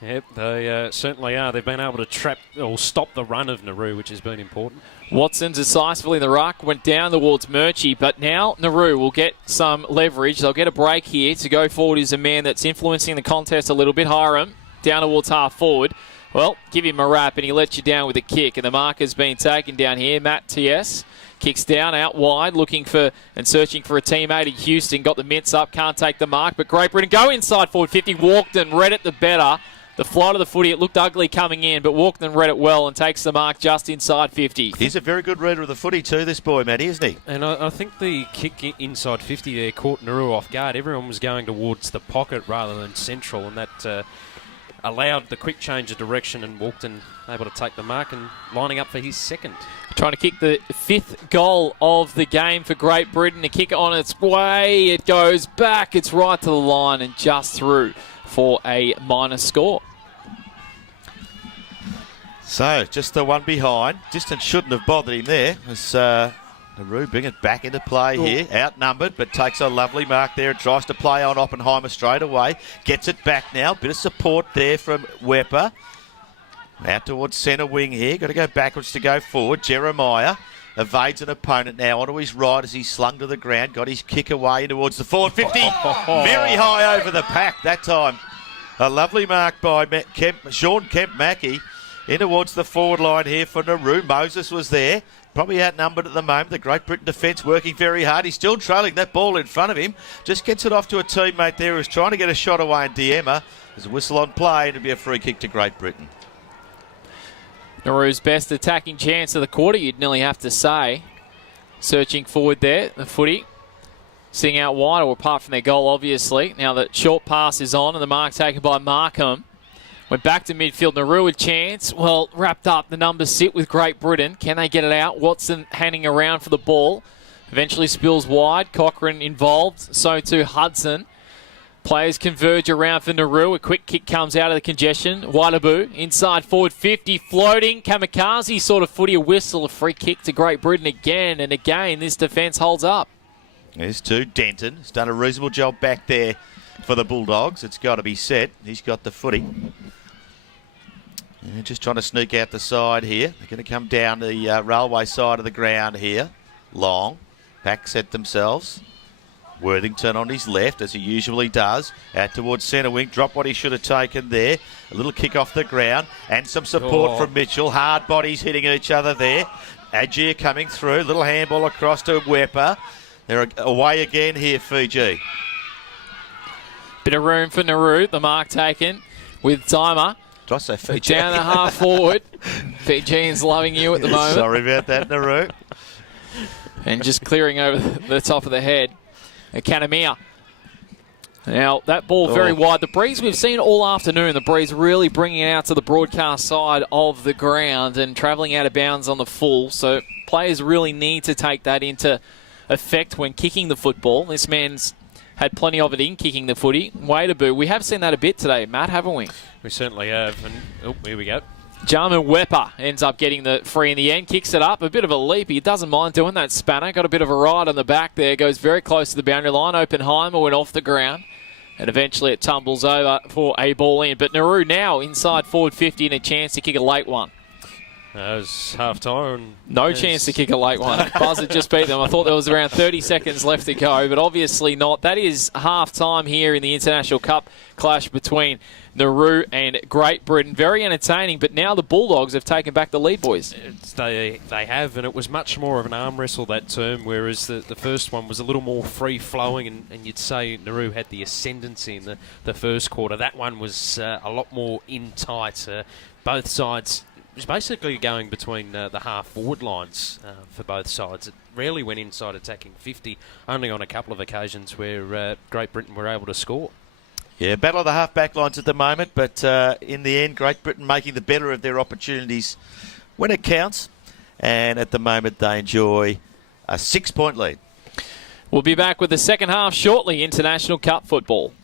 Yep, they certainly are. They've been able to trap or stop the run of Nauru, which has been important. Watson decisively in the ruck, went down towards Murchie, but now Nauru will get some leverage. They'll get a break here. To go forward is a man that's influencing the contest a little bit. Hiram, down towards half forward. Well, give him a rap and he lets you down with a kick, and the marker's been taken down here. Matt T.S. kicks down out wide, looking for and searching for a teammate in Houston. Got the mitts up, can't take the mark, but Great Britain go inside forward 50. Walkden read it the better. The flight of the footy, it looked ugly coming in, but Walkden read it well and takes the mark just inside 50. He's a very good reader of the footy too, this boy, Matty, isn't he? And I think the kick inside 50 there caught Nauru off guard. Everyone was going towards the pocket rather than central, and that allowed the quick change of direction, and Walkden able to take the mark and lining up for his second. Trying to kick the fifth goal of the game for Great Britain. To kick it on its way, it goes back, it's right to the line and just through for a minor score. So, just the one behind. Distance shouldn't have bothered him there. As Nauru bring it back into play here. Outnumbered, but takes a lovely mark there and tries to play on Oppenheimer straight away. Gets it back now. Bit of support there from Wepper. Out towards centre wing here. Got to go backwards to go forward. Jeremiah evades an opponent now onto his right as he's slung to the ground. Got his kick away towards the forward 50. Very high over the pack that time. A lovely mark by Sean Kemp-Mackie in towards the forward line here for Nauru. Moses was there. Probably outnumbered at the moment. The Great Britain defence working very hard. He's still trailing that ball in front of him. Just gets it off to a teammate there who's trying to get a shot away in Diema. There's a whistle on play and it'll be a free kick to Great Britain. Nauru's best attacking chance of the quarter, you'd nearly have to say. Searching forward there, the footy. Sitting out wide, or apart from their goal, obviously. Now the short pass is on and the mark taken by Markham. Went back to midfield. Nauru a chance. Well, wrapped up. The numbers sit with Great Britain. Can they get it out? Watson hanging around for the ball. Eventually spills wide. Cochrane involved. So too Hudson. Players converge around for Nauru. A quick kick comes out of the congestion. Waitabu inside forward 50. Floating. Kamikaze sort of footy. A whistle. A free kick to Great Britain again. And again, this defence holds up. There's two. Denton has done a reasonable job back there for the Bulldogs. It's got to be set. He's got the footy. Yeah, just trying to sneak out the side here. They're going to come down the railway side of the ground here. Long. Back set themselves. Worthington on his left, as he usually does. Out towards centre wing. Drop what he should have taken there. A little kick off the ground. And some support from Mitchell. Hard bodies hitting each other there. Adjir coming through. Little handball across to Wepper. They're away again here, Fiji. Bit of room for Nauru. The mark taken with timer. Did I say Fiji? Down the half forward. Fijians loving you at the moment. Sorry about that, Nauru. And just clearing over the top of the head. Kanamia. Now, that ball very wide. The breeze we've seen all afternoon, the breeze really bringing it out to the broadcast side of the ground and travelling out of bounds on the full. So players really need to take that into effect when kicking the football. This man's had plenty of it in kicking the footy. Way to boo. We have seen that a bit today, Matt, haven't we? We certainly have. And here we go. Jarman Wepper ends up getting the free in the end, kicks it up, a bit of a leap. He doesn't mind doing that spanner. Got a bit of a ride on the back there, goes very close to the boundary line. Oppenheimer went off the ground, and eventually it tumbles over for a ball in. But Nauru now inside forward 50 and a chance to kick a late one. That was half time. No chance to kick a late one. Buzz had just beat them. I thought there was around 30 seconds left to go, but obviously not. That is half time here in the International Cup clash between Nauru and Great Britain. Very entertaining, but now the Bulldogs have taken back the lead, boys. They have, and it was much more of an arm wrestle that term, whereas the first one was a little more free-flowing, and you'd say Nauru had the ascendancy in the first quarter. That one was a lot more in tight. Both sides... It was basically going between the half-forward lines for both sides. It rarely went inside attacking 50, only on a couple of occasions where Great Britain were able to score. Yeah, battle of the half-back lines at the moment, but in the end, Great Britain making the better of their opportunities when it counts. And at the moment, they enjoy a 6-point lead. We'll be back with the second half shortly. International Cup football.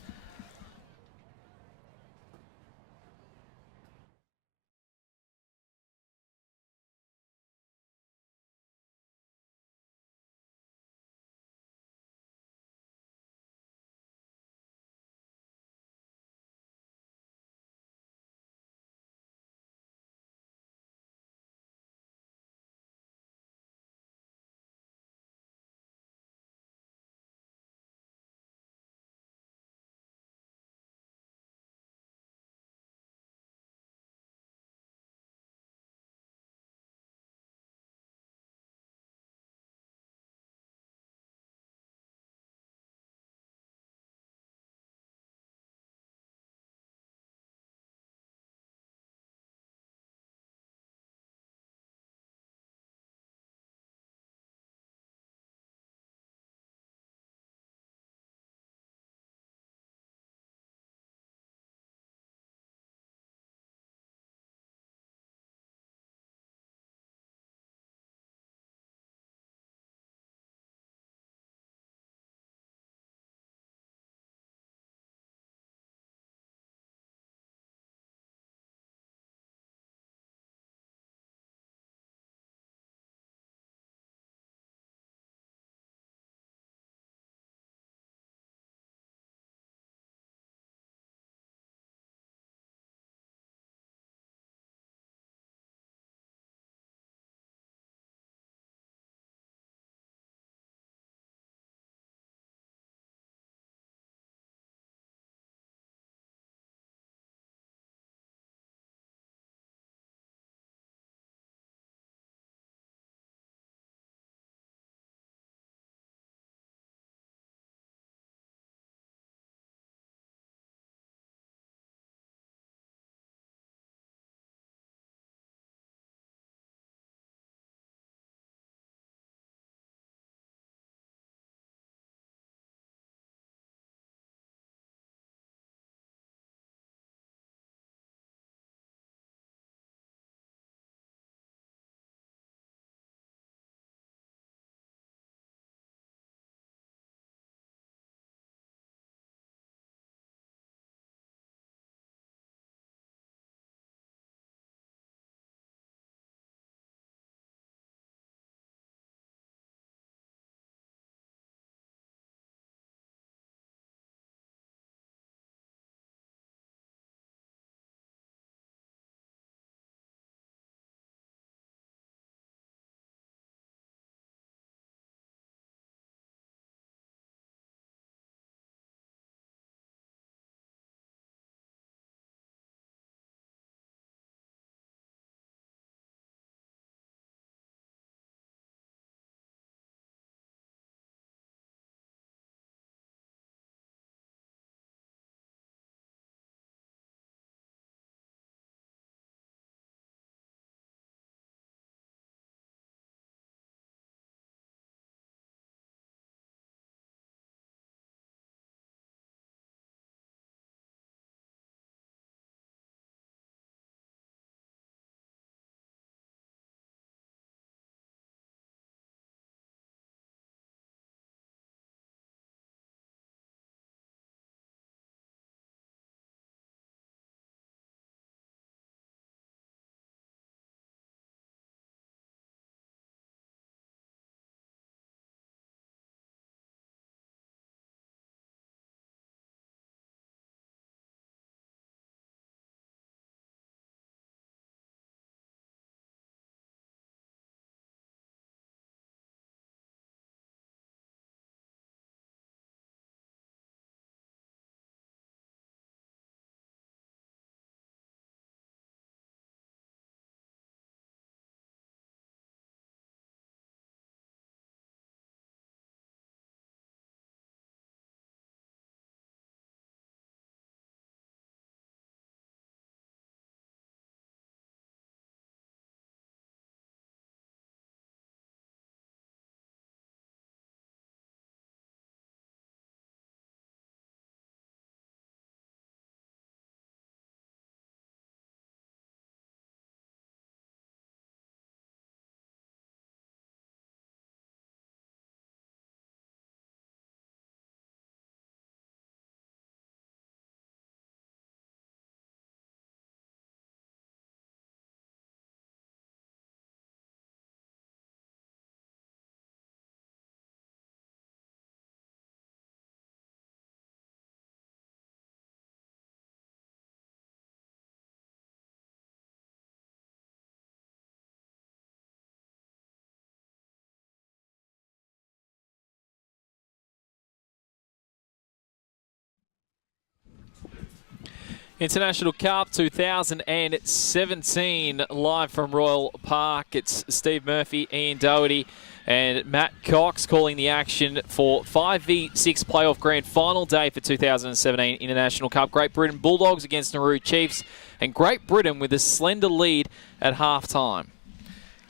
International Cup 2017, live from Royal Park. It's Steve Murphy, Ian Doherty, and Matt Cox calling the action for 5v6 playoff grand final day for 2017 International Cup. Great Britain Bulldogs against Nauru Chiefs, and Great Britain with a slender lead at half-time.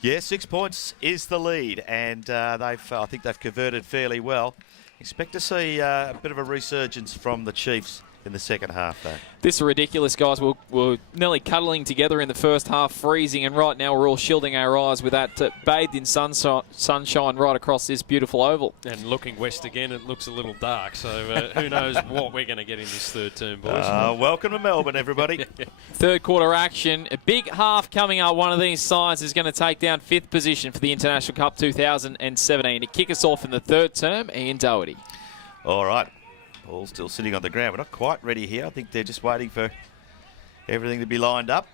Yeah, 6 points is the lead, and I think they've converted fairly well. Expect to see a bit of a resurgence from the Chiefs in the second half, though. This is ridiculous, guys. We're nearly cuddling together in the first half, freezing, and right now we're all shielding our eyes with that bathed in sunshine right across this beautiful oval. And looking west again, it looks a little dark, so who knows what we're going to get in this third term, boys. Welcome to Melbourne, everybody. Third quarter action. A big half coming up. One of these sides is going to take down 5th position for the International Cup 2017. To kick us off in the third term, Ian Doherty. All right. Ball still sitting on the ground. We're not quite ready here. I think they're just waiting for everything to be lined up.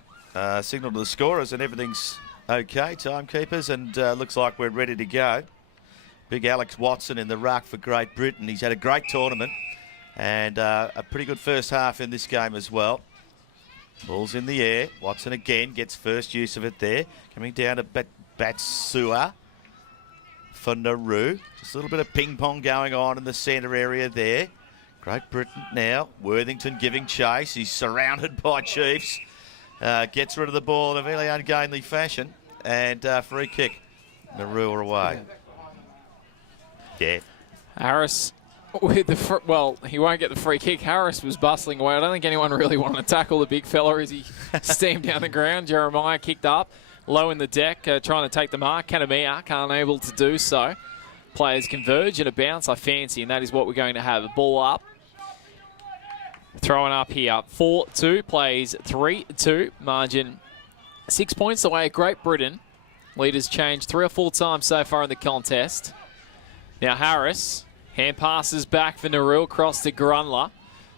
Signal to the scorers and everything's okay, timekeepers, and looks like we're ready to go. Big Alex Watson in the ruck for Great Britain. He's had a great tournament and a pretty good first half in this game as well. Ball's in the air. Watson again gets first use of it there. Coming down to Batsua for Nauru. Just a little bit of ping pong going on in the centre area there. Great Britain now. Worthington giving chase. He's surrounded by Chiefs. Gets rid of the ball in a very ungainly fashion. And free kick. Nauru are away. Yeah. Harris with the he won't get the free kick. Harris was bustling away. I don't think anyone really wanted to tackle the big fella as he steamed down the ground. Jeremiah kicked up low in the deck, trying to take the mark. Kanamiya unable to do so. Players converge and a bounce I fancy, and that is what we're going to have. A ball up. Throwing up here. 4-2. Plays 3-2. Margin 6 points away. Great Britain. Leaders changed 3 or 4 times so far in the contest. Now Harris. Hand passes back for Nauru across to Grunler.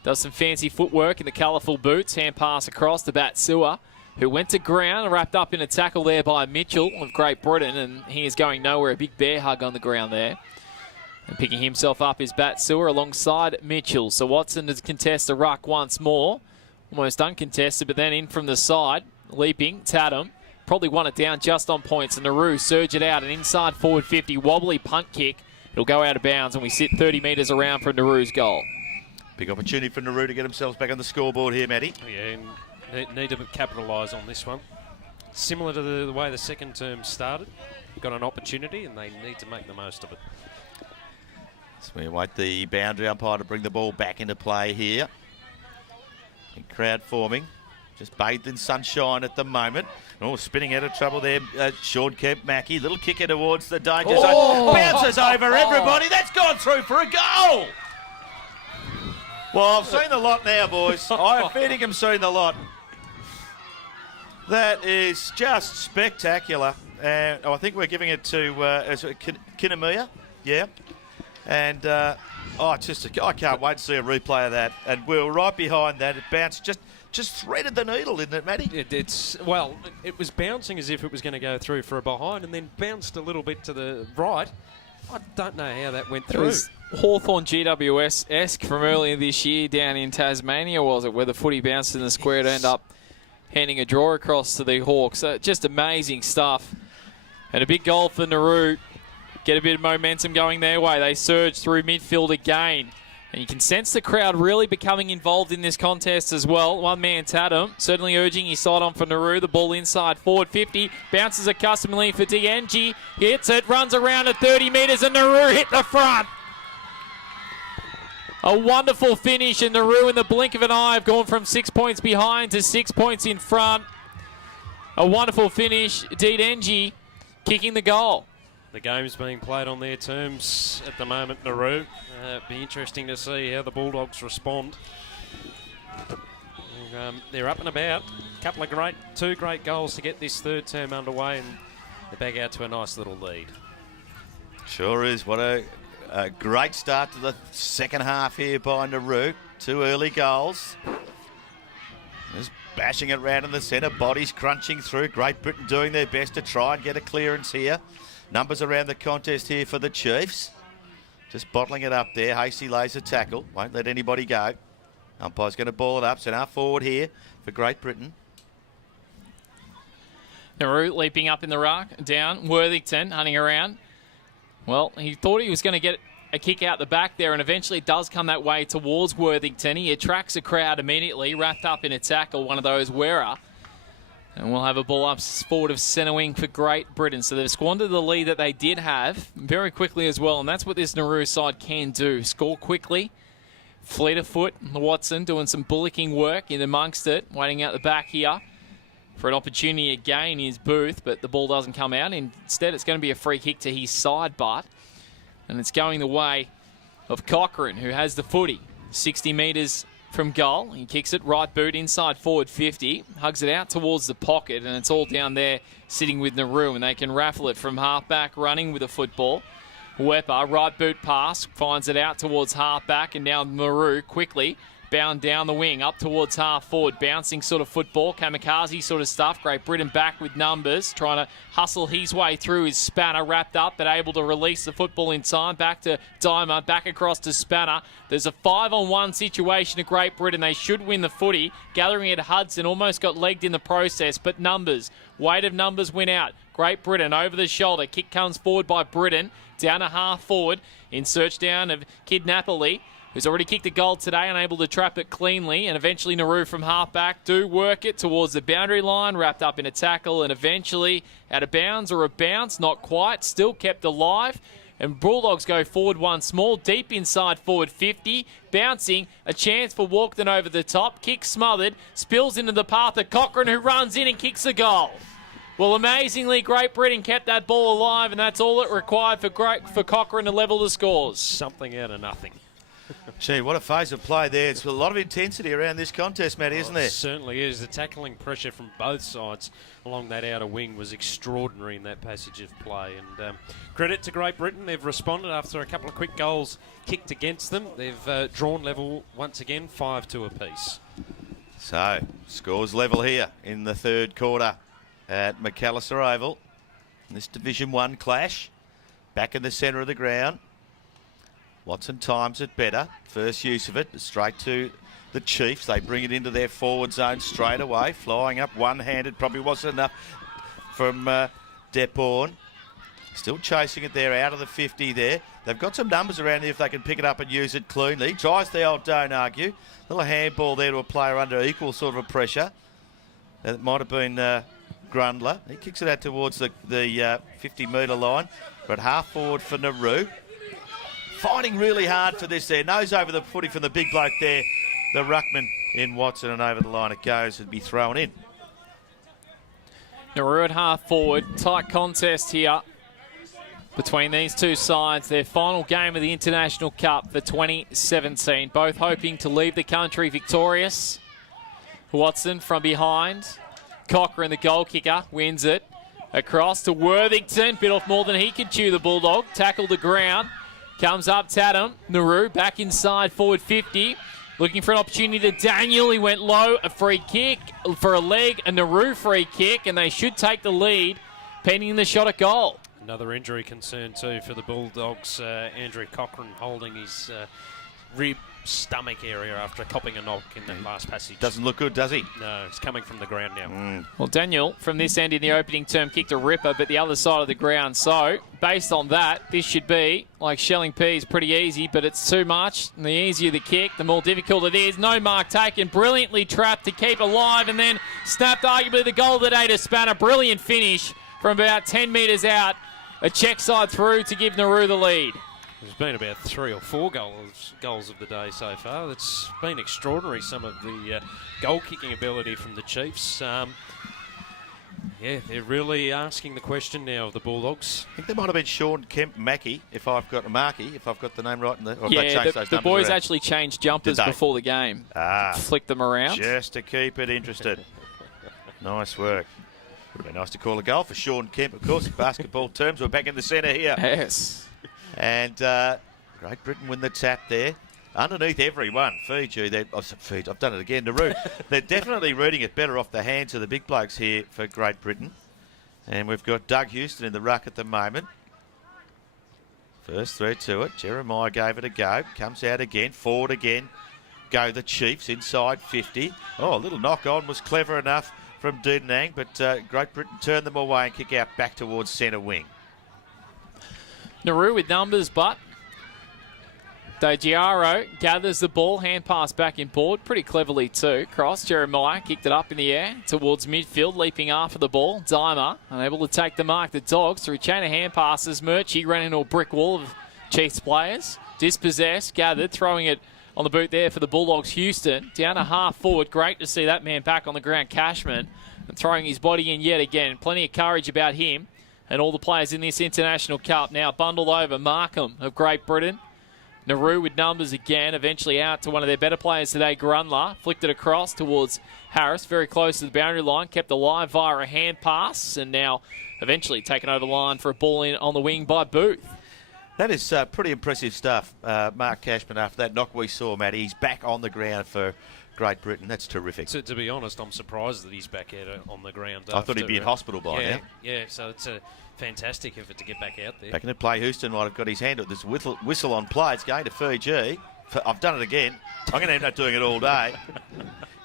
Does some fancy footwork in the colourful boots. Hand pass across to Batsua, who went to ground, wrapped up in a tackle there by Mitchell of Great Britain, and he is going nowhere. A big bear hug on the ground there. And picking himself up is Batsua alongside Mitchell. So Watson to contest the ruck once more. Almost uncontested, but then in from the side. Leaping, Tatum. Probably won it down just on points. And Nauru surge it out. An inside forward 50 wobbly punt kick. It'll go out of bounds, and we sit 30 metres around from Nauru's goal. Big opportunity for Nauru to get themselves back on the scoreboard here, Matty. Yeah, and need to capitalise on this one. Similar to the way the second term started. Got an opportunity, and they need to make the most of it. So we await the boundary umpire to bring the ball back into play here. Big crowd forming. Just bathed in sunshine at the moment. Oh, spinning out of trouble there. Sean Kemp Mackie. Little kicker towards the danger zone. Bounces over everybody. That's gone through for a goal. Well, I've seen the lot now, boys. I feeding him seen the lot. That is just spectacular. And I think we're giving it to Kinamiya. Yeah. And I can't wait to see a replay of that. And we're right behind that. It bounced, just threaded the needle, didn't it, Matty? It was bouncing as if it was going to go through for a behind, and then bounced a little bit to the right. I don't know how that went through. It was Hawthorn GWS-esque from earlier this year down in Tasmania, was it, where the footy bounced in the square to end up handing a draw across to the Hawks. Just amazing stuff. And a big goal for Nauru. Get a bit of momentum going their way. They surge through midfield again. And you can sense the crowd really becoming involved in this contest as well. One man, Tatum, certainly urging his side on for Nauru. The ball inside, forward 50. Bounces accustomedly for DNG. Hits it, runs around at 30 metres, and Nauru hit the front. A wonderful finish, and Nauru in the blink of an eye have gone from 6 points behind to 6 points in front. A wonderful finish. DNG kicking the goal. The game's being played on their terms at the moment, Nauru. Be interesting to see how the Bulldogs respond. They're up and about. Two great goals to get this third term underway, and they're back out to a nice little lead. Sure is. What a great start to the second half here by Nauru. 2 early goals. Just bashing it around in the centre. Bodies crunching through. Great Britain doing their best to try and get a clearance here. Numbers around the contest here for the Chiefs. Just bottling it up there. Hasty lays a tackle. Won't let anybody go. Umpire's going to ball it up. Centre forward here for Great Britain. Nauru leaping up in the ruck. Down. Worthington hunting around. Well, he thought he was going to get a kick out the back there, and eventually it does come that way towards Worthington. He attracts a crowd immediately, wrapped up in a tackle, one of those wearer. And we'll have a ball up forward of centre wing for Great Britain. So they've squandered the lead that they did have very quickly as well, and that's what this Nauru side can do. Score quickly. Fleet of foot. Watson doing some bullocking work in amongst it, waiting out the back here for an opportunity again in his booth, but the ball doesn't come out. Instead, it's going to be a free kick to his side butt, and it's going the way of Cochrane, who has the footy. 60 metres from goal. He kicks it right boot inside forward 50, hugs it out towards the pocket, and it's all down there sitting with Nauru, and they can raffle it from half-back running with a football. Wepa, right boot pass, finds it out towards half-back, and now Nauru quickly bound down the wing, up towards half-forward, bouncing sort of football, kamikaze sort of stuff. Great Britain back with numbers, trying to hustle his way through his Spanner, wrapped up, but able to release the football in time. Back to Dimer, back across to Spanner. There's a 5-on-1 situation at Great Britain. They should win the footy. Gathering at Hudson, almost got legged in the process, but numbers, weight of numbers win out. Great Britain over the shoulder. Kick comes forward by Britain, down a half forward, in search down of Kid Napoli, who's already kicked a goal today, unable to trap it cleanly, and eventually Nauru from half-back do work it towards the boundary line, wrapped up in a tackle, and eventually out of bounds or a bounce, not quite, still kept alive, and Bulldogs go forward once more, deep inside forward 50, bouncing, a chance for Walkden over the top, kick smothered, spills into the path of Cochrane, who runs in and kicks a goal. Well, amazingly, Great Britain kept that ball alive, and that's all it required for Cochrane to level the scores. Something out of nothing. Gee, what a phase of play there. It's a lot of intensity around this contest, Matty, isn't there? It certainly is. The tackling pressure from both sides along that outer wing was extraordinary in that passage of play. And credit to Great Britain. They've responded after a couple of quick goals kicked against them. They've drawn level once again, 5-2 apiece. So, scores level here in the third quarter at McAllister Oval. This Division 1 clash. Back in the centre of the ground. Watson times it better. First use of it, straight to the Chiefs. They bring it into their forward zone straight away. Flying up one-handed, probably wasn't enough from Deporn. Still chasing it there out of the 50 there. They've got some numbers around here if they can pick it up and use it cleanly. Tries the old don't argue. Little handball there to a player under equal sort of pressure. It might have been Grundler. He kicks it out towards the 50-metre line. But half forward for Nauru. Fighting really hard for this there. Nose over the footy from the big bloke there. The ruckman in Watson, and over the line it goes and be thrown in. Nauru at half forward. Tight contest here between these two sides. Their final game of the International Cup for 2017. Both hoping to leave the country victorious. Watson from behind. Cochrane, the goal kicker, wins it. Across to Worthington. Bit off more than he could chew, the Bulldog. Tackled the ground. Comes up Tatum. Nauru back inside forward 50. Looking for an opportunity to Daniel. He went low. A free kick for a leg. A Nauru free kick. And they should take the lead pending the shot at goal. Another injury concern too for the Bulldogs. Andrew Cochrane holding his rib stomach area after copping a knock in that last passage. Doesn't look good, does he? No, it's coming from the ground now. Well, Daniel, from this end in the opening term, kicked a ripper, but the other side of the ground. So, based on that, this should be, like shelling peas, pretty easy, but it's too much. And the easier the kick, the more difficult it is. No mark taken. Brilliantly trapped to keep alive, and then snapped arguably the goal of the day to Spanner. Brilliant finish from about 10 metres out. A check side through to give Nauru the lead. There's been about 3 or 4 goals of the day so far. It's been extraordinary, some of the goal-kicking ability from the Chiefs. Yeah, they're really asking the question now of the Bulldogs. I think there might have been Sean Kemp Mackey, if I've got the name right. The boys around. Actually changed jumpers before the game. Flicked them around. Just to keep it interested. Nice work. Would have been nice to call a goal for Sean Kemp, of course. In basketball terms, we're back in the centre here. Yes. And Great Britain win the tap there. Underneath everyone, Fiji, I've done it again, Nauru. They're definitely reading it better off the hands of the big blokes here for Great Britain. And we've got Doug Houston in the ruck at the moment. First threat to it. Jeremiah gave it a go. Comes out again, forward again go the Chiefs inside 50. Oh, a little knock on was clever enough from Dunang, but Great Britain turned them away and kick out back towards centre wing. Nauru with numbers, but Dejiaro gathers the ball, hand pass back in board, pretty cleverly too. Cross, Jeremiah kicked it up in the air towards midfield, leaping after the ball. Dimer unable to take the mark. The Dogs through chain of hand passes. Murchie ran into a brick wall of Chiefs players. Dispossessed, gathered, throwing it on the boot there for the Bulldogs. Houston down a half forward. Great to see that man back on the ground, Cashman, and throwing his body in yet again. Plenty of courage about him and all the players in this International Cup. Now bundled over. Markham of Great Britain. Nauru with numbers again, eventually out to one of their better players today, Grunler. Flicked it across towards Harris, very close to the boundary line, kept alive via a hand pass, and now eventually taken over the line for a ball in on the wing by Booth. That is pretty impressive stuff, Mark Cashman, after that knock we saw, Matty. He's back on the ground for Great Britain. That's terrific. To be honest, I'm surprised that he's back out on the ground. I thought he'd be in hospital by now. Yeah, so it's a fantastic effort to get back out there. Back into play, Houston might have got his hand up. This whistle on play. It's going to Fiji. I've done it again. I'm going to end up doing it all day.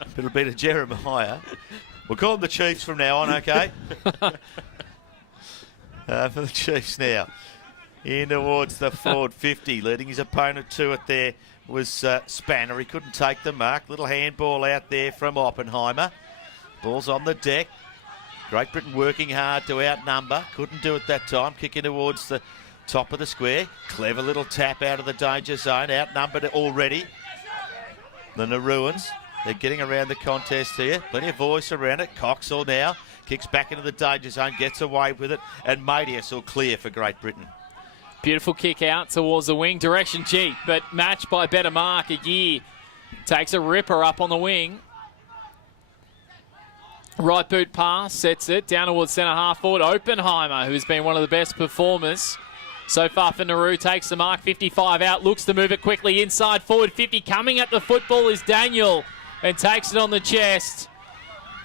But it'll be to Jeremiah. We'll call them the Chiefs from now on, okay? For the Chiefs now. In towards the forward 50, leading his opponent to it there was Spanner. He couldn't take the mark. Little handball out there from Oppenheimer. Ball's on the deck. Great Britain working hard to outnumber. Couldn't do it that time. Kicking towards the top of the square. Clever little tap out of the danger zone. Outnumbered already. The Nauruans. They're getting around the contest here. Plenty of voice around it. Coxall now. Kicks back into the danger zone. Gets away with it. And Madius will clear for Great Britain. Beautiful kick out towards the wing. Direction cheap, but matched by better mark. Aguirre takes a ripper up on the wing. Right boot pass, sets it down towards centre half forward. Oppenheimer, who's been one of the best performers so far for Nauru, takes the mark. 55 out, looks to move it quickly inside forward 50. Coming at the football is Daniel and takes it on the chest.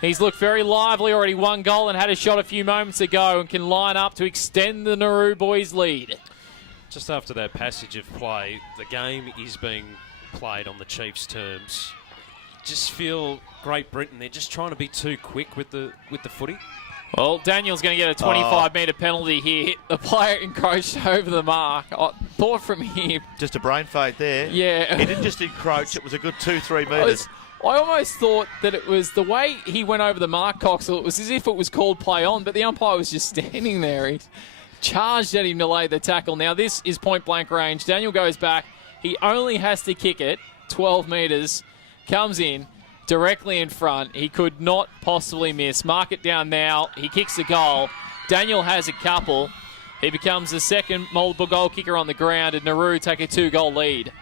He's looked very lively, already one goal and had a shot a few moments ago and can line up to extend the Nauru boys' lead. Just after that passage of play, the game is being played on the Chiefs' terms. Just feel Great Britain, they're just trying to be too quick with the footy. Well, Daniel's going to get a 25-metre penalty here. The player encroached over the mark. I thought from him. Just a brain fade there. Yeah. He didn't just encroach, it was a good 2-3 metres. I almost thought that it was the way he went over the mark, Coxall. It was as if it was called play on, but the umpire was just standing there. He charged at him to lay the tackle. Now, this is point-blank range. Daniel goes back. He only has to kick it 12 metres. Comes in directly in front. He could not possibly miss. Mark it down now. He kicks the goal. Daniel has a couple. He becomes the second multiple goal kicker on the ground, and Nauru take a 2-goal lead.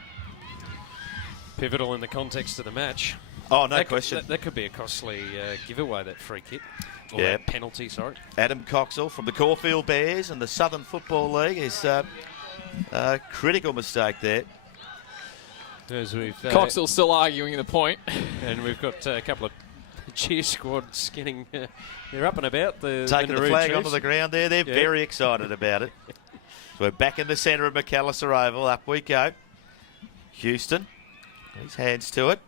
Pivotal in the context of the match. Oh, no question. That could be a costly giveaway, that free kick. Or Yeah. that penalty, sorry. Adam Coxall from the Caulfield Bears and the Southern Football League is a critical mistake there. As we've, Coxall's still arguing the point. And we've got a couple of cheer squads getting... they're up and about. Taking the Nauru flag Chiefs. onto the ground there. They're very excited about it. So we're back in the centre of McAllister Oval. Up we go. Houston. His hands to it.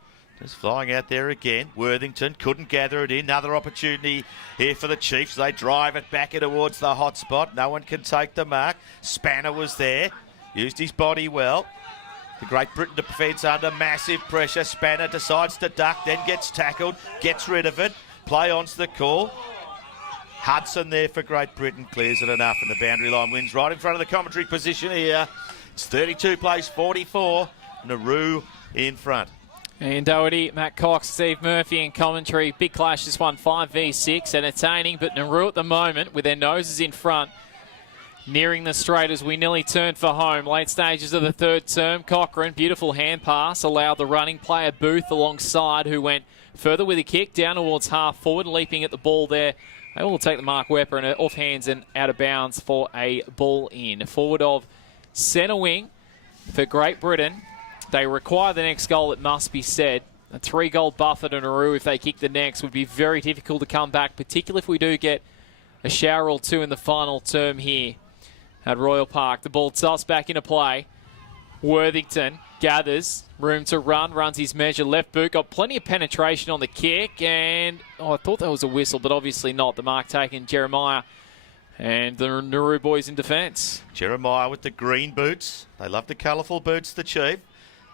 Just flying out there again. Worthington couldn't gather it in. Another opportunity here for the Chiefs. They drive it back in towards the hot spot. No one can take the mark. Spanner was there. Used his body well. The Great Britain defence under massive pressure. Spanner decides to duck, then gets tackled, gets rid of it. Play on's the call. Hudson there for Great Britain. Clears it enough and the boundary line wins right in front of the commentary position here. It's 32 plays 44. Nauru in front. And Doherty, Matt Cox, Steve Murphy in commentary. Big clash this one, 5v6. Entertaining, but Nauru at the moment with their noses in front. Nearing the straight as we nearly turned for home. Late stages of the third term. Cochrane, beautiful hand pass. Allowed the running player Booth alongside, who went further with a kick down towards half forward, leaping at the ball there. They will take the mark Wepper and off hands and out of bounds for a ball in. Forward of centre wing for Great Britain. They require the next goal, it must be said. A 3-goal buffer to Nauru if they kick the next would be very difficult to come back, particularly if we do get a shower or two in the final term here at Royal Park. The ball tossed back into play. Worthington gathers, room to run, runs his measure, left boot, got plenty of penetration on the kick, and I thought that was a whistle, but obviously not. The mark taken, Jeremiah, and the Nauru boys in defence. Jeremiah with the green boots. They love the colourful boots, the Chief.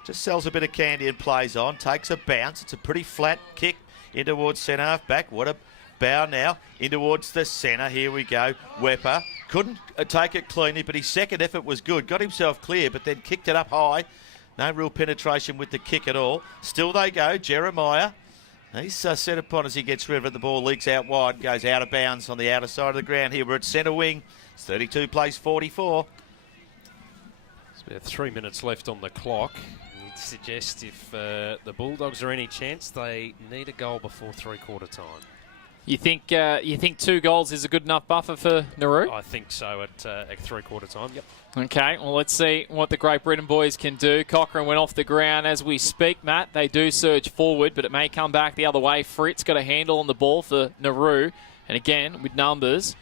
Just sells a bit of candy and plays on, takes a bounce. It's a pretty flat kick in towards centre half back. What a bow now in towards the centre. Here we go. Wepper couldn't take it cleanly, but his second effort was good. Got himself clear, but then kicked it up high. No real penetration with the kick at all. Still they go. Jeremiah. He's set upon as he gets rid of it. The ball leaks out wide, goes out of bounds on the outer side of the ground here. We're at centre wing. It's 32 plays 44. There's about 3 minutes left on the clock. You'd suggest if the Bulldogs are any chance, they need a goal before three-quarter time. You think 2 goals is a good enough buffer for Nauru? I think so at three-quarter time, yep. Okay, well, let's see what the Great Britain boys can do. Cochrane went off the ground as we speak, Matt. They do surge forward, but it may come back the other way. Fritz got a handle on the ball for Nauru. And again, with numbers,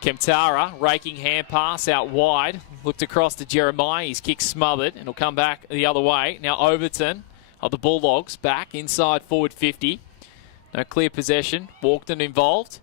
Kemtara raking hand pass out wide. Looked across to Jeremiah. His kick smothered, and it'll come back the other way. Now Overton of the Bulldogs back inside forward 50. No clear possession. Walkden involved.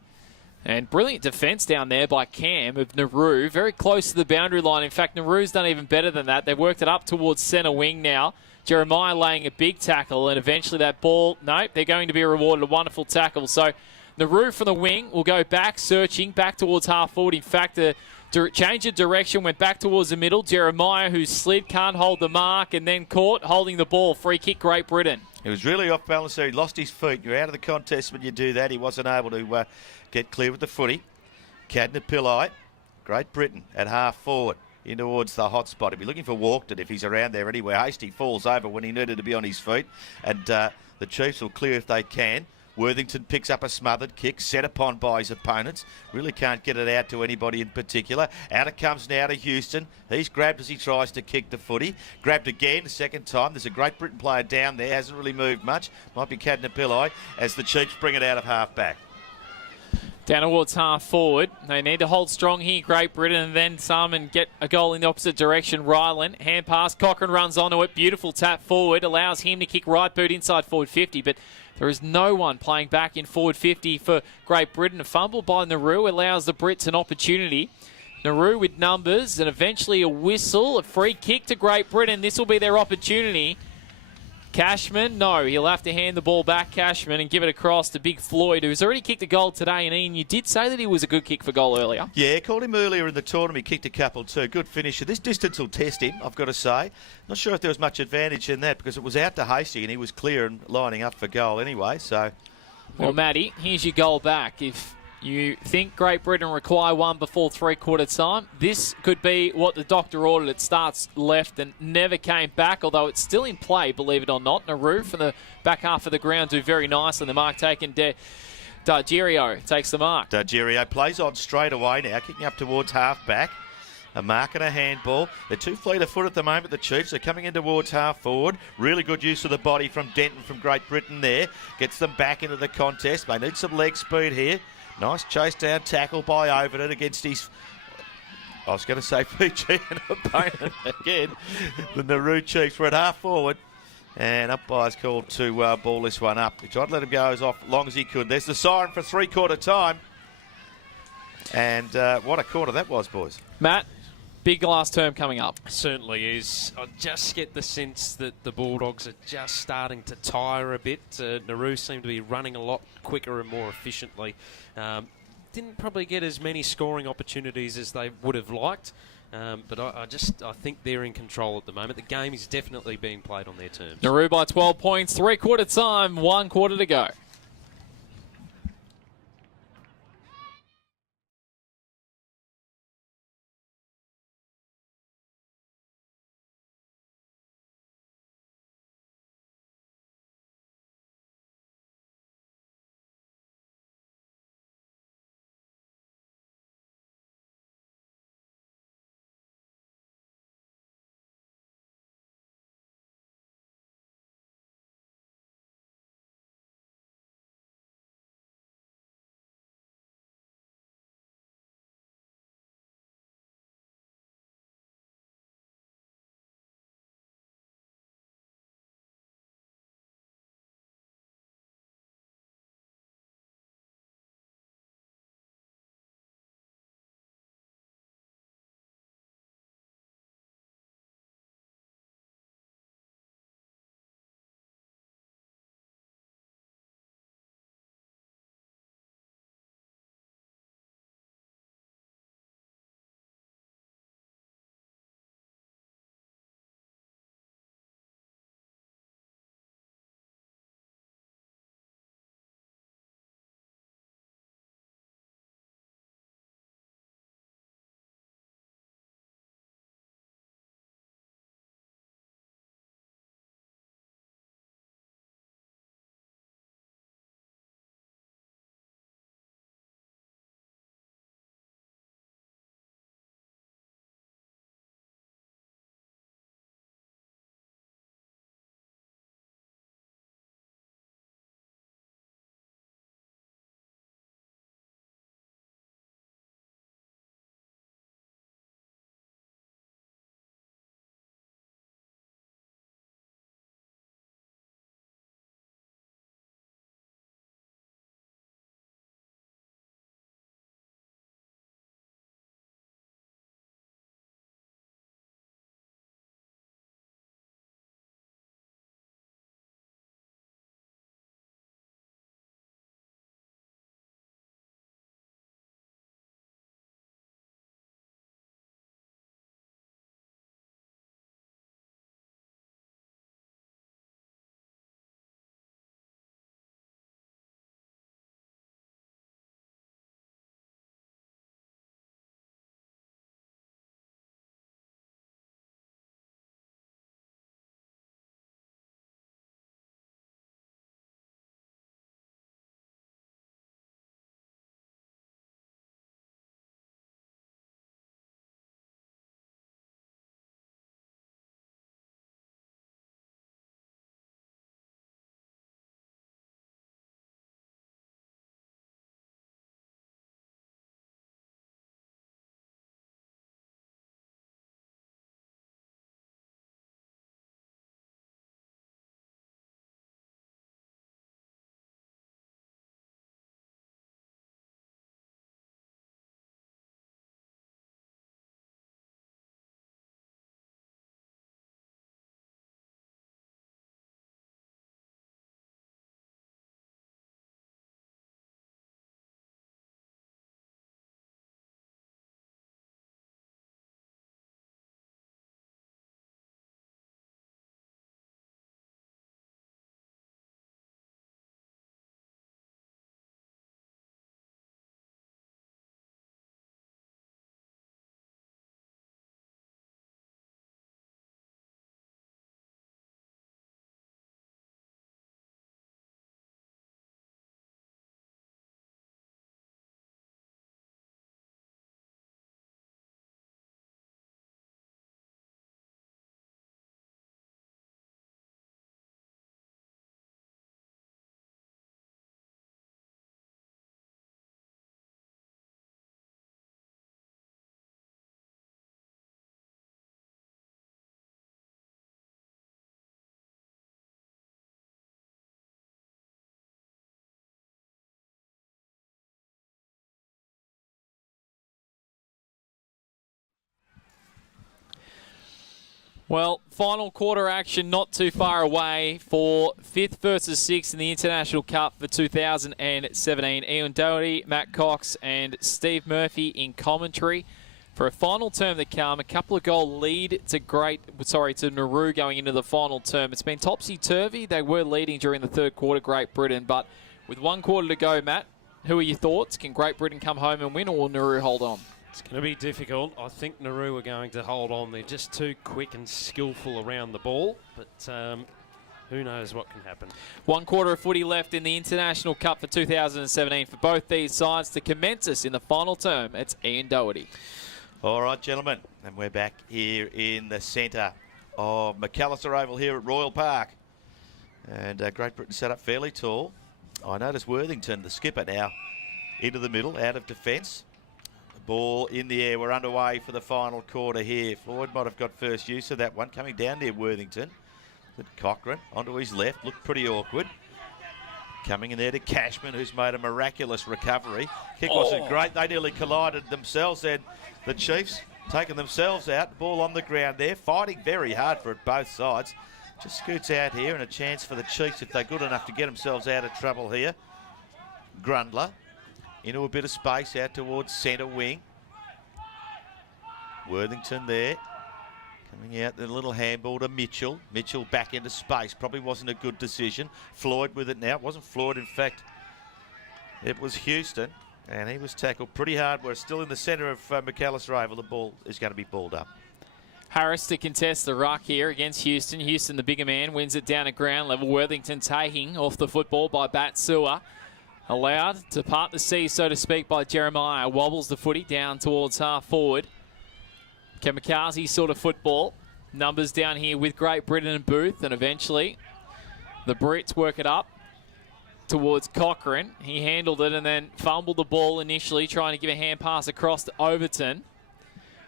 And brilliant defence down there by Cam of Nauru. Very close to the boundary line. In fact, Nauru's done even better than that. They've worked it up towards centre wing now. Jeremiah laying a big tackle, and eventually that ball, nope, they're going to be rewarded. A wonderful tackle. So Nauru from the wing will go back, searching, back towards half forward. In fact, the change of direction, went back towards the middle. Jeremiah, who slid, can't hold the mark, and then caught holding the ball. Free kick, Great Britain. He was really off balance there. He lost his feet. You're out of the contest when you do that. He wasn't able to get clear with the footy. Cadna Pillai, Great Britain at half forward in towards the hot spot. He'll be looking for Walkden if he's around there anywhere. Hasty falls over when he needed to be on his feet. And the Chiefs will clear if they can. Worthington picks up a smothered kick, set upon by his opponents. Really can't get it out to anybody in particular. Out it comes now to Houston. He's grabbed as he tries to kick the footy. Grabbed again the second time. There's a Great Britain player down there. Hasn't really moved much. Might be Cadna Pillai as the Chiefs bring it out of half back. Down towards half forward. They need to hold strong here, Great Britain, and then some and get a goal in the opposite direction. Ryland, hand pass. Cochrane runs onto it. Beautiful tap forward. Allows him to kick right boot inside forward 50, but there is no one playing back in forward 50 for Great Britain. A fumble by Nauru allows the Brits an opportunity. Nauru with numbers and eventually a whistle. A free kick to Great Britain. This will be their opportunity. Cashman, no, he'll have to hand the ball back, Cashman, and give it across to Big Floyd, who's already kicked a goal today. And Ian, you did say that he was a good kick for goal earlier. Yeah, called him earlier in the tournament. He kicked a couple too. Good finisher. This distance will test him, I've got to say. Not sure if there was much advantage in that because it was out to Hasty and he was clear and lining up for goal anyway. So, well, Matty, here's your goal back. If you think Great Britain require one before three-quarter time, this could be what the doctor ordered. It starts left and never came back, although it's still in play, believe it or not. Nauru from the back half of the ground do very nicely. The mark taken, Dargerio takes the mark. Dargerio plays on straight away now, kicking up towards half-back. A mark and a handball. They're 2 fleet of foot at the moment, the Chiefs. They're coming in towards half forward. Really good use of the body from Denton from Great Britain there. Gets them back into the contest. They need some leg speed here. Nice chase down tackle by Overton against his, I was going to say Fijian opponent again. The Nauru Chiefs were at half forward. And umpires called to ball this one up. He tried to let him go as long as he could. There's the siren for three-quarter time. And what a quarter that was, boys. Matt, big last term coming up. Certainly is. I just get the sense that the Bulldogs are just starting to tire a bit. Nauru seem to be running a lot quicker and more efficiently. Didn't probably get as many scoring opportunities as they would have liked. But I think they're in control at the moment. The game is definitely being played on their terms. Nauru by 12 points, three-quarter time, 1 quarter to go. Well, final quarter action not too far away for 5th versus 6th in the International Cup for 2017. Ian Doherty, Matt Cox and Steve Murphy in commentary. For a final term to come, a couple of goal lead to Nauru going into the final term. It's been topsy-turvy. They were leading during the third quarter, Great Britain, but with 1 quarter to go, Matt, who are your thoughts? Can Great Britain come home and win, or will Nauru hold on? It's going to be difficult. I think Nauru are going to hold on. They're just too quick and skillful around the ball, but who knows what can happen. 1 quarter of footy left in the International Cup for 2017 for both these sides. To commence us in the final term, it's Ian Doherty. All right, gentlemen, and we're back here in the centre of McAllister Oval here at Royal Park. And Great Britain set up fairly tall. I notice Worthington, the skipper, now into the middle, out of defence. The ball in the air. We're underway for the final quarter here. Floyd might have got first use of that one, coming down near Worthington. Cochrane onto his left, looked pretty awkward. Coming in there to Cashman, who's made a miraculous recovery. Kick wasn't great. They nearly collided themselves, and the Chiefs taking themselves out. Ball on the ground there, fighting very hard for it, both sides. Just scoots out here, and a chance for the Chiefs if they're good enough to get themselves out of trouble here. Grundler into a bit of space out towards centre wing. Worthington there. Coming out, the little handball to Mitchell. Mitchell back into space. Probably wasn't a good decision. Floyd with it now. It wasn't Floyd, in fact. It was Houston. And he was tackled pretty hard. We're still in the centre of McAllister Oval. The ball is going to be balled up. Harris to contest the ruck here against Houston. Houston, the bigger man, wins it down at ground level. Worthington taking off the football by Batsua. Allowed to part the sea, so to speak, by Jeremiah. Wobbles the footy down towards half forward. Kamikaze sort of football. Numbers down here with Great Britain and Booth, and eventually the Brits work it up towards Cochrane. He handled it and then fumbled the ball initially, trying to give a hand pass across to Overton.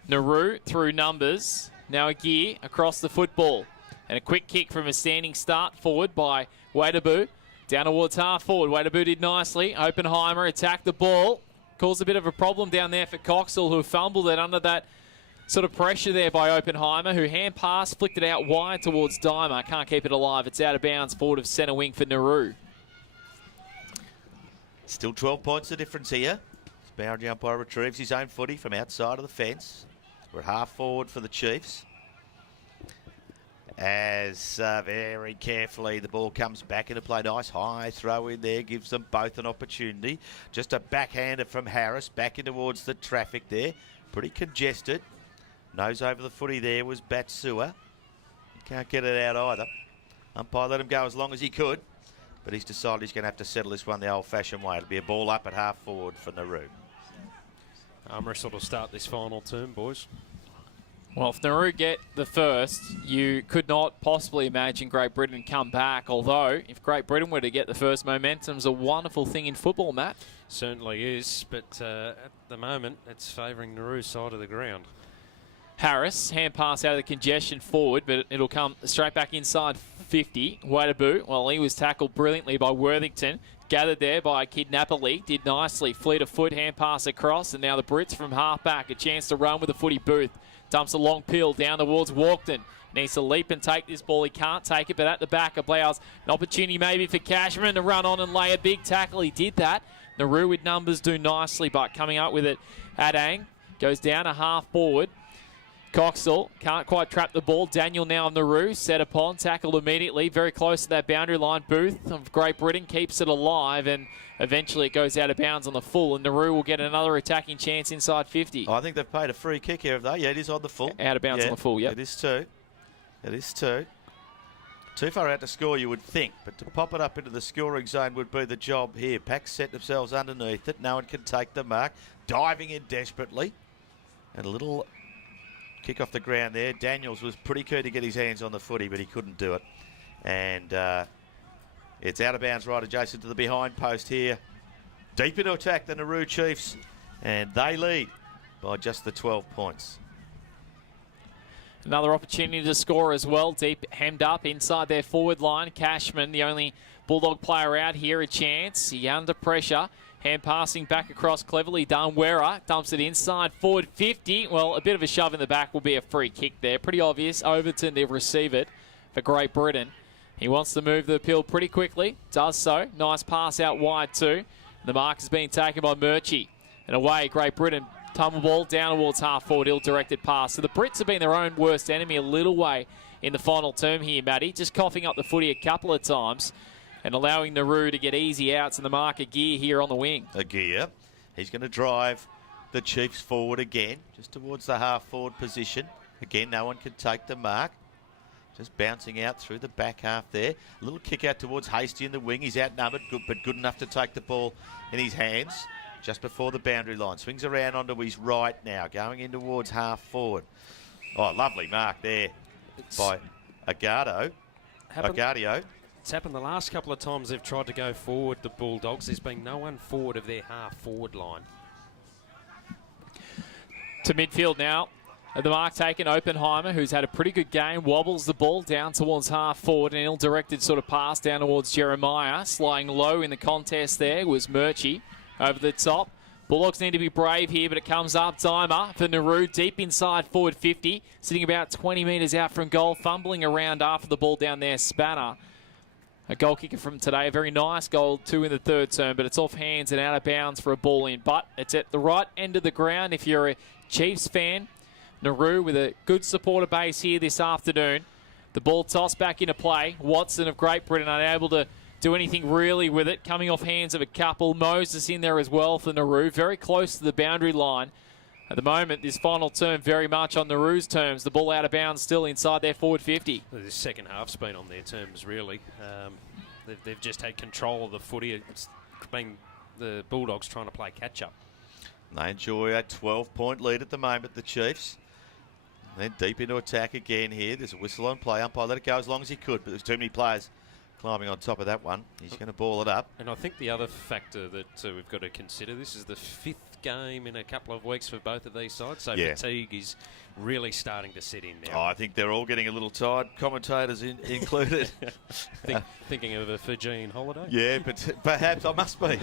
Nauru through numbers. Now a gear across the football. And a quick kick from a standing start forward by Waitabu. Down towards half forward. Waitabu did nicely. Oppenheimer attacked the ball. Caused a bit of a problem down there for Coxall, who fumbled it under that sort of pressure there by Oppenheimer, who hand passed, flicked it out wide towards Dimer. Can't keep it alive. It's out of bounds forward of centre wing for Nauru. Still 12 points the difference here. Boundary umpire retrieves his own footy from outside of the fence. We're at half forward for the Chiefs. As very carefully the ball comes back into play. Nice high throw in there, gives them both an opportunity. Just a backhander from Harris back in towards the traffic there. Pretty congested. Nose over the footy there was Batsua. Can't get it out either. Umpire let him go as long as he could, but he's decided he's going to have to settle this one the old-fashioned way. It'll be a ball up at half forward for Nauru. Armwrestle will start this final term, boys. Well, if Nauru get the first, you could not possibly imagine Great Britain come back. Although, if Great Britain were to get the first, momentum's a wonderful thing in football, Matt. Certainly is, but at the moment, it's favouring Nauru's side of the ground. Harris, hand pass out of the congestion forward, but it'll come straight back inside 50. Waitabu, well, he was tackled brilliantly by Worthington. Gathered there by Kidnapperly, did nicely. Fleet of foot, hand pass across, and now the Brits from half back. A chance to run with the footy. Booth dumps a long peel down towards Walkden. Needs to leap and take this ball. He can't take it, but at the back allows an opportunity maybe for Cashman to run on and lay a big tackle. He did that. Nauru with numbers do nicely, but coming up with it, Adang goes down a half forward. Coxall can't quite trap the ball. Daniel now on Nauru, set upon, tackled immediately, very close to that boundary line. Booth of Great Britain keeps it alive, and eventually it goes out of bounds on the full, and Nauru will get another attacking chance inside 50. I think they've paid a free kick here, have they? Yeah, it is on the full. Out of bounds on the full, yep. It is too. It is too. Too far out to score, you would think, but to pop it up into the scoring zone would be the job here. Packs set themselves underneath it. No one can take the mark. Diving in desperately. And a little kick off the ground there. Daniels was pretty keen to get his hands on the footy, but he couldn't do it. And it's out of bounds right adjacent to the behind post here. Deep into attack, the Nauru Chiefs. And they lead by just the 12 points. Another opportunity to score as well. Deep hemmed up inside their forward line. Cashman, the only Bulldog player out here, a chance. He under pressure. Hand passing back across cleverly done. Wera dumps it inside, forward 50. Well, a bit of a shove in the back will be a free kick there. Pretty obvious. Overton to receive it for Great Britain. He wants to move the appeal pretty quickly. Does so. Nice pass out wide too. The mark is being taken by Murchie. And away, Great Britain. Tumble ball down towards half forward. Ill-directed pass. So the Brits have been their own worst enemy a little way in the final term here, Matty. Just coughing up the footy a couple of times and allowing Nauru to get easy outs in the mark. Gear here on the wing. Gear. He's going to drive the Chiefs forward again, just towards the half-forward position. Again, no one can take the mark. Just bouncing out through the back half there. A little kick out towards Hasty in the wing. He's outnumbered, but good enough to take the ball in his hands just before the boundary line. Swings around onto his right now, going in towards half-forward. Oh, lovely mark there by Agadio. It's happened the last couple of times they've tried to go forward, the Bulldogs. There's been no one forward of their half-forward line. To midfield now. At the mark taken, Oppenheimer, who's had a pretty good game, wobbles the ball down towards half-forward. An ill-directed sort of pass down towards Jeremiah. Sliding low in the contest there was Murchie over the top. Bulldogs need to be brave here, but it comes up. Dimer for Nauru, deep inside forward 50. Sitting about 20 metres out from goal, fumbling around after the ball down there. Spanner. A goal kicker from today, a very nice goal, 2 in the third term, but it's off hands and out of bounds for a ball in. But it's at the right end of the ground if you're a Chiefs fan. Nauru with a good supporter base here this afternoon. The ball tossed back into play. Watson of Great Britain unable to do anything really with it. Coming off hands of a couple. Moses in there as well for Nauru. Very close to the boundary line. At the moment, this final term very much on Nauru's terms. The ball out of bounds still inside their forward 50. The second half's been on their terms, really. They've just had control of the footy. It's been the Bulldogs trying to play catch-up. They enjoy a 12-point lead at the moment, the Chiefs. Then deep into attack again here. There's a whistle on play. Umpire let it go as long as he could, but there's too many players climbing on top of that one. He's going to ball it up. And I think the other factor that we've got to consider, this is the 5th game in a couple of weeks for both of these sides, so fatigue is really starting to set in now. Oh, I think they're all getting a little tired, commentators included. Thinking of a Fijian holiday? Yeah, but perhaps I must be.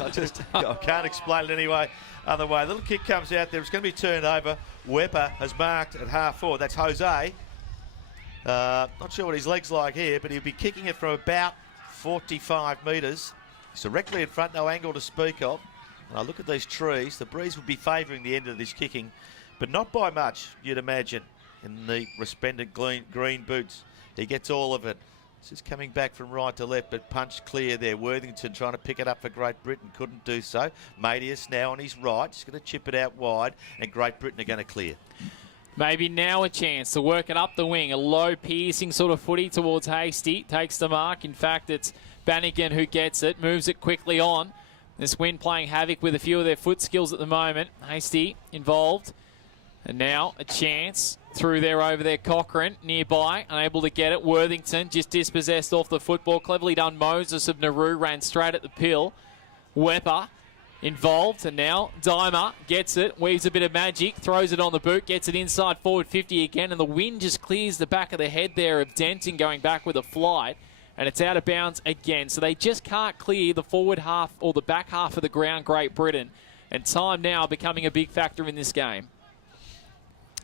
I can't explain it anyway. Other way. Little kick comes out there. It's going to be turned over. Weber has marked at half-forward. That's Jose. Not sure what his leg's like here, but he'll be kicking it from about 45 metres. It's directly in front, no angle to speak of. And I look at these trees, the breeze would be favouring the end of this kicking, but not by much, you'd imagine, in the resplendent green boots. He gets all of it. This is coming back from right to left, but punched clear there. Worthington trying to pick it up for Great Britain, couldn't do so. Matius now on his right, just going to chip it out wide, and Great Britain are going to clear. Maybe now a chance to work it up the wing. A low piercing sort of footy towards Hasty. Takes the mark. In fact, it's Bannigan who gets it. Moves it quickly on. This wind playing havoc with a few of their foot skills at the moment. Hasty involved. And now a chance through there over there. Cochrane nearby. Unable to get it. Worthington just dispossessed off the football. Cleverly done. Moses of Nauru ran straight at the pill. Weber involved, and now Dimer gets it, weaves a bit of magic, throws it on the boot, gets it inside forward 50 again, and the wind just clears the back of the head there of Denton going back with a flight, and it's out of bounds again. So they just can't clear the forward half or the back half of the ground, Great Britain, and time now becoming a big factor in this game.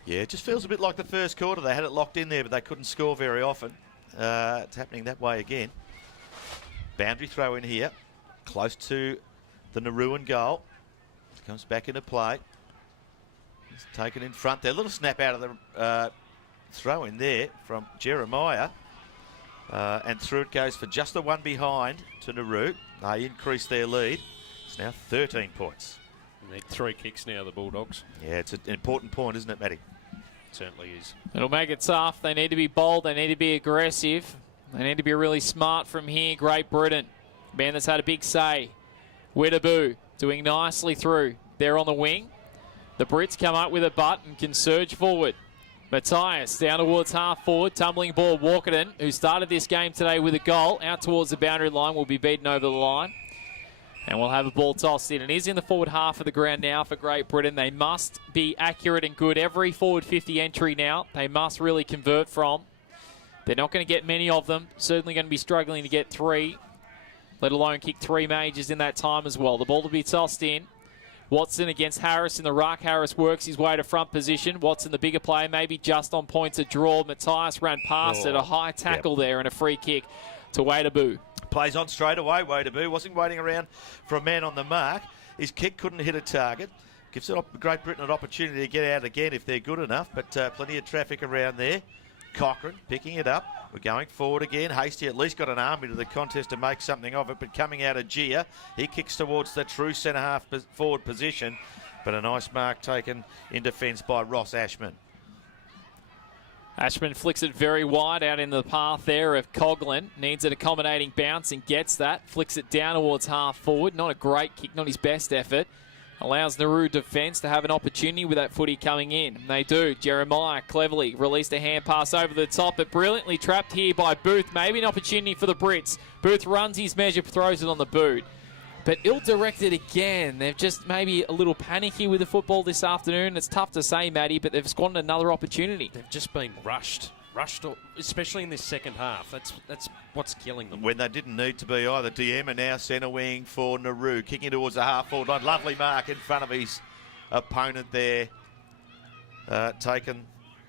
Yeah, it just feels a bit like the first quarter. They had it locked in there, but they couldn't score very often. It's happening that way again. Boundary throw in here, close to the Nauruan goal. Comes back into play. It's taken in front there. A little snap out of the throw in there from Jeremiah. And through it goes for just the one behind to Nauru. They increase their lead. It's now 13 points. They need 3 kicks now, the Bulldogs. Yeah, it's an important point, isn't it, Matty? It certainly is. It'll make it tough. They need to be bold. They need to be aggressive. They need to be really smart from here. Great Britain. Man that's had a big say. Wedaboo doing nicely through there on the wing. The Brits come up with a butt and can surge forward. Matthias down towards half forward, tumbling ball. Walkerton, who started this game today with a goal, out towards the boundary line, will be beaten over the line. And we'll have a ball tossed in. It is in the forward half of the ground now for Great Britain. They must be accurate and good. Every forward 50 entry now, they must really convert from. They're not going to get many of them. Certainly going to be struggling to get 3. let alone kick 3 majors in that time as well. The ball to be tossed in. Watson against Harris in the ruck. Harris works his way to front position. Watson, the bigger player, maybe just on point to draw. Matthias ran past it. A high tackle there and a free kick to Waderboo. Plays on straight away, Waderboo. Wasn't waiting around for a man on the mark. His kick couldn't hit a target. Gives Great Britain an opportunity to get out again if they're good enough, but plenty of traffic around there. Cochrane picking it up. We're going forward again. Hasty at least got an arm into the contest to make something of it, but coming out of Gia, he kicks towards the true centre-half forward position, but a nice mark taken in defence by Ross Ashman. Ashman flicks it very wide out in the path there of Coughlin. Needs an accommodating bounce and gets that. Flicks it down towards half forward. Not a great kick, not his best effort. Allows Nauru defence to have an opportunity with that footy coming in. They do. Jeremiah cleverly released a hand pass over the top, but brilliantly trapped here by Booth. Maybe an opportunity for the Brits. Booth runs his measure, throws it on the boot. But ill-directed again. They've just maybe a little panicky with the football this afternoon. It's tough to say, Matty, but they've squandered another opportunity. They've just been rushed, especially in this second half. That's what's killing them. When they didn't need to be either. Diema now centre wing for Nauru, kicking towards the half-forward line. Lovely mark in front of his opponent there. Taken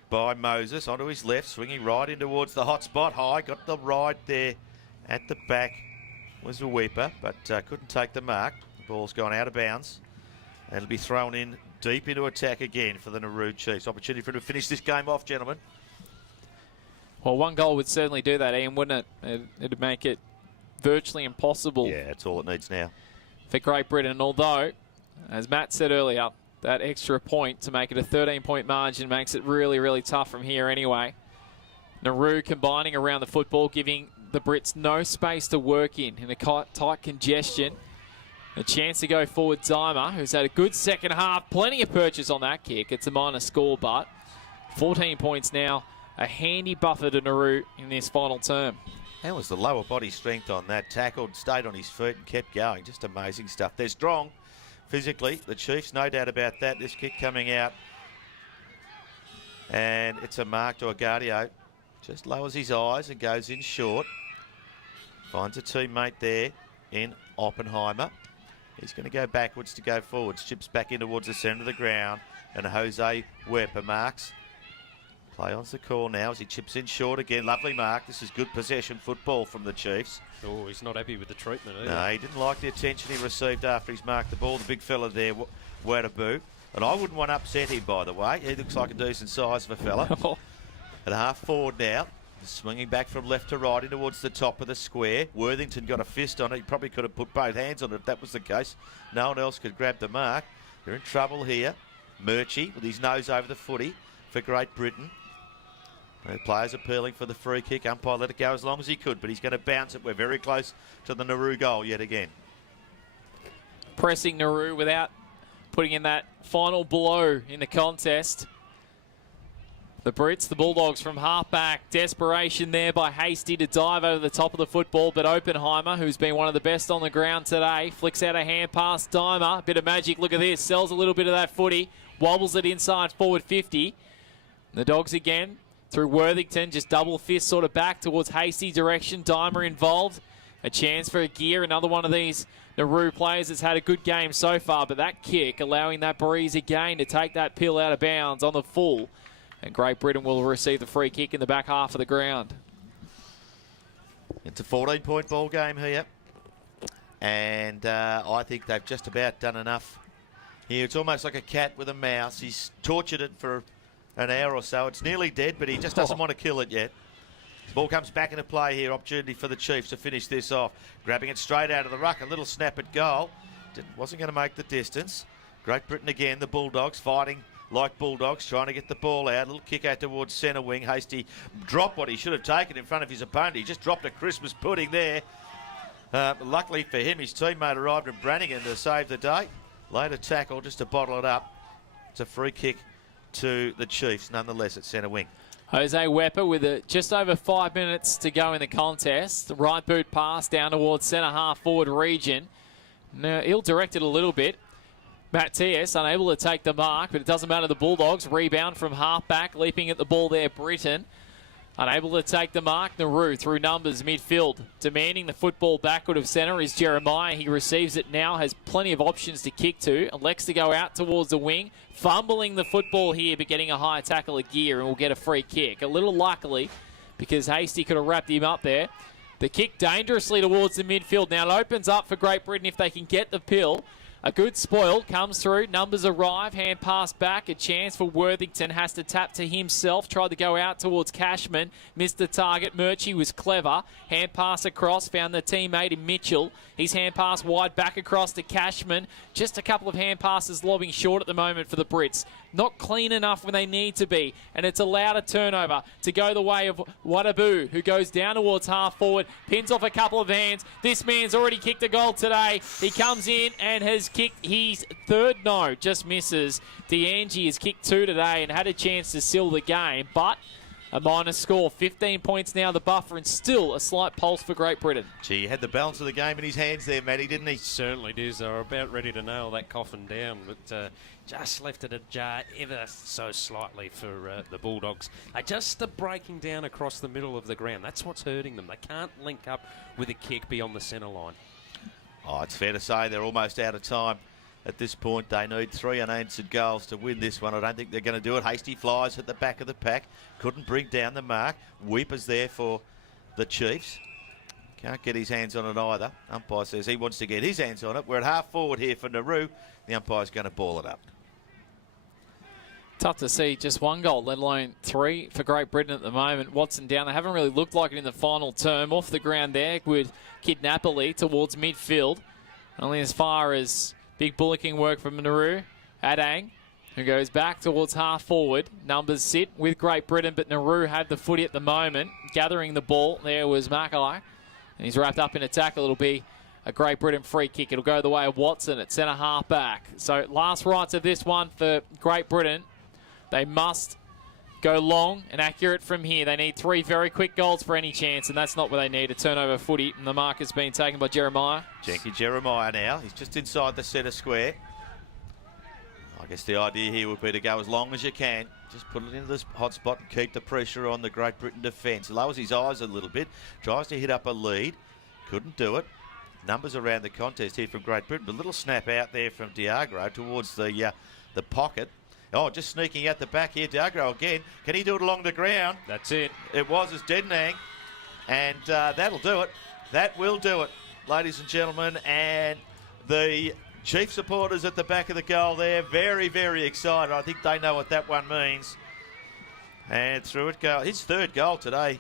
by Moses onto his left, swinging right in towards the hot spot. High, got the ride there at the back. Was a weeper, but couldn't take the mark. The ball's gone out of bounds. And it'll be thrown in deep into attack again for the Nauru Chiefs. Opportunity for him to finish this game off, gentlemen. Well, one goal would certainly do that, Ian, wouldn't it? It'd make it virtually impossible. Yeah, that's all it needs now. For Great Britain, although, as Matt said earlier, that extra point to make it a 13-point margin makes it really, really tough from here anyway. Nauru combining around the football, giving the Brits no space to work in a tight congestion. A chance to go forward, Dimer, who's had a good second half. Plenty of purchase on that kick. It's a minor score, but 14 points now. A handy buffer to Nauru in this final term. How was the lower body strength on that? Tackled, stayed on his feet and kept going. Just amazing stuff. They're strong physically. The Chiefs, no doubt about that. This kick coming out. And it's a mark to Agadio. Just lowers his eyes and goes in short. Finds a teammate there in Oppenheimer. He's going to go backwards to go forwards. Chips back in towards the centre of the ground. And Jose Weber marks. Play on's the call now as he chips in short again. Lovely mark. This is good possession football from the Chiefs. Oh, he's not happy with the treatment either. No, he didn't like the attention he received after he's marked the ball. The big fella there, Waderboo. And I wouldn't want to upset him, by the way. He looks like a decent size of a fella. At half forward now. Swinging back from left to right in towards the top of the square. Worthington got a fist on it. He probably could have put both hands on it if that was the case. No one else could grab the mark. They're in trouble here. Murchie with his nose over the footy for Great Britain. The players appealing for the free kick. Umpire let it go as long as he could, but he's going to bounce it. We're very close to the Nauru goal yet again. Pressing Nauru without putting in that final blow in the contest. The Brits, the Bulldogs from halfback. Desperation there by Hasty to dive over the top of the football, but Oppenheimer, who's been one of the best on the ground today, flicks out a hand pass. Dimer, bit of magic, look at this, sells a little bit of that footy, wobbles it inside forward 50. The Dogs again through Worthington, just double fist sort of back towards Hasty direction. Dimer involved. A chance for a gear, another one of these Nauru players that's had a good game so far, but that kick allowing that breeze again to take that pill out of bounds on the full. And Great Britain will receive the free kick in the back half of the ground. It's a 14-point ball game here. And I think they've just about done enough here. It's almost like a cat with a mouse. He's tortured it for an hour or so. It's nearly dead, but he just doesn't want to kill it yet. The ball comes back into play here. Opportunity for the Chiefs to finish this off. Grabbing it straight out of the ruck. A little snap at goal. Wasn't going to make the distance. Great Britain again. The Bulldogs fighting like Bulldogs, trying to get the ball out. A little kick out towards centre wing. Hasty dropped what he should have taken in front of his opponent. He just dropped a Christmas pudding there. Luckily for him, his teammate arrived in Brannigan to save the day. Later tackle just to bottle it up. It's a free kick to the Chiefs, nonetheless, at centre wing. Jose Weber with just over 5 minutes to go in the contest. The right boot pass down towards centre half forward region. Now, ill-directed a little bit. Matt T.S. unable to take the mark, but it doesn't matter. The Bulldogs rebound from half back, leaping at the ball there, Britain. Unable to take the mark, Nauru through numbers midfield. Demanding the football backward of centre is Jeremiah. He receives it now, has plenty of options to kick to. Elects to go out towards the wing. Fumbling the football here, but getting a high tackle of gear and will get a free kick. A little luckily, because Hasty could have wrapped him up there. The kick dangerously towards the midfield. Now it opens up for Great Britain if they can get the pill. A good spoil comes through. Numbers arrive. Hand pass back. A chance for Worthington. Has to tap to himself. Tried to go out towards Cashman. Missed the target. Murchie was clever. Hand pass across. Found the teammate in Mitchell. His hand pass wide back across to Cashman. Just a couple of hand passes lobbing short at the moment for the Brits. Not clean enough when they need to be. And it's allowed a turnover to go the way of Wadabu, who goes down towards half forward. Pins off a couple of hands. This man's already kicked a goal today. He comes in and has kicked his third. No, just misses. DeAngie has kicked 2 today and had a chance to seal the game, but a minus score. 15 points now, the buffer, and still a slight pulse for Great Britain. Gee, he had the balance of the game in his hands there, Matty, didn't he? Certainly did. They were about ready to nail that coffin down, but just left it ajar ever so slightly for the Bulldogs. They just are breaking down across the middle of the ground. That's what's hurting them. They can't link up with a kick beyond the centre line. Oh, it's fair to say they're almost out of time. At this point, they need 3 unanswered goals to win this one. I don't think they're going to do it. Hasty flies at the back of the pack. Couldn't bring down the mark. Weeper's there for the Chiefs. Can't get his hands on it either. Umpire says he wants to get his hands on it. We're at half forward here for Nauru. The umpire's going to ball it up. Tough to see just 1 goal, let alone 3 for Great Britain at the moment. Watson down. They haven't really looked like it in the final term. Off the ground there with Kid Napoli towards midfield. Only as far as big bullocking work from Nauru. Adang, who goes back towards half forward. Numbers sit with Great Britain, but Nauru have the footy at the moment. Gathering the ball, there was Mackay. And he's wrapped up in a tackle. It'll be a Great Britain free kick. It'll go the way of Watson at centre half back. So last rights of this one for Great Britain. They must go long and accurate from here. They need 3 very quick goals for any chance, and that's not what they need. A turnover footy, and the mark has been taken by Jeremiah. Janky Jeremiah now. He's just inside the centre square. I guess the idea here would be to go as long as you can. Just put it into this hot spot and keep the pressure on the Great Britain defence. Lowers his eyes a little bit. Tries to hit up a lead. Couldn't do it. Numbers around the contest here from Great Britain. A little snap out there from Diagro towards the pocket. Oh, just sneaking out the back here. Diagro again. Can he do it along the ground? That's it. It was as Denang. And that'll do it. That will do it, ladies and gentlemen. And the Chief supporters at the back of the goal there, very, very excited. I think they know what that one means. And through it goes. His 3rd goal today,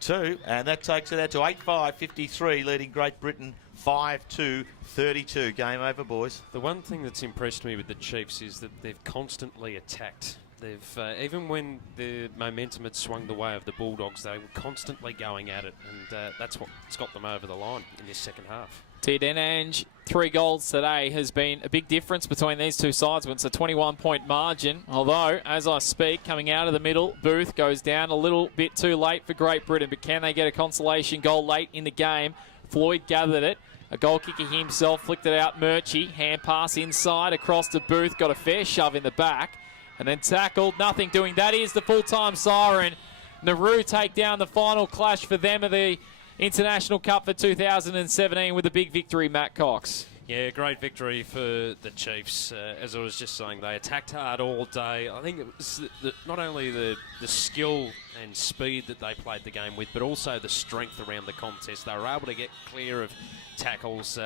too. And that takes it out to 8-5-53, leading Great Britain 5-2-32. Game over, boys. The one thing that's impressed me with the Chiefs is that they've constantly attacked. They've even when the momentum had swung the way of the Bulldogs, they were constantly going at it, and that's what's got them over the line in this second half. Denang, 3 goals today has been a big difference between these two sides when it's a 21-point margin. Although, as I speak, coming out of the middle, Booth goes down a little bit too late for Great Britain, but can they get a consolation goal late in the game? Floyd gathered it. A goal kicker himself flicked it out. Murchie, hand pass inside across to Booth, got a fair shove in the back, and then tackled. Nothing doing. That is the full-time siren. Nauru take down the final clash for them of the International Cup for 2017 with a big victory, Matt Cox. Yeah, great victory for the Chiefs. As I was just saying, they attacked hard all day. I think it was not only the skill and speed that they played the game with, but also the strength around the contest. They were able to get clear of tackles.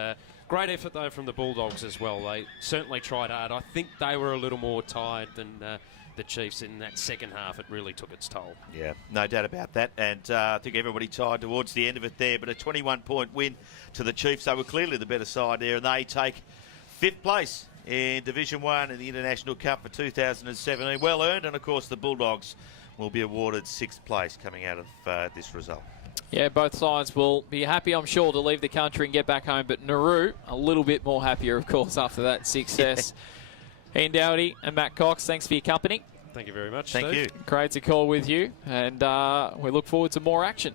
Great effort, though, from the Bulldogs as well. They certainly tried hard. I think they were a little more tired than the Chiefs in that second half. It really took its toll. Yeah, no doubt about that. And I think everybody tired towards the end of it there. But a 21-point win to the Chiefs. They were clearly the better side there. And they take 5th place in Division 1 in the International Cup for 2017. Well earned. And, of course, the Bulldogs will be awarded 6th place coming out of this result. Yeah, both sides will be happy, I'm sure, to leave the country and get back home. But Nauru, a little bit more happier, of course, after that success. Ian Dowdy and Matt Cox, thanks for your company. Thank you very much, Thank Steve. you. Great to call with you, and we look forward to more action.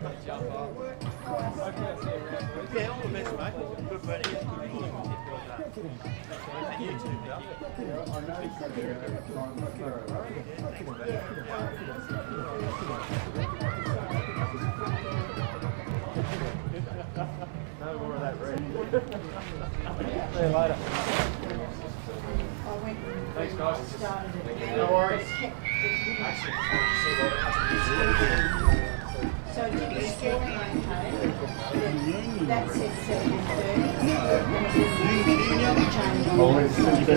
Yeah, all the best, mate. Good buddy. No more of that red. See you later. Thanks, guys. No worries. So did you still maintain that said 7:30? Always set the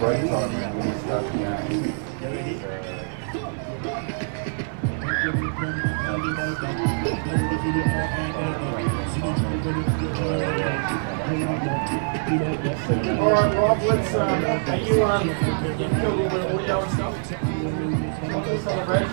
break time when we start the game. All right, Rob, let's, are you, do a little bit of audio and stuff? Celebration?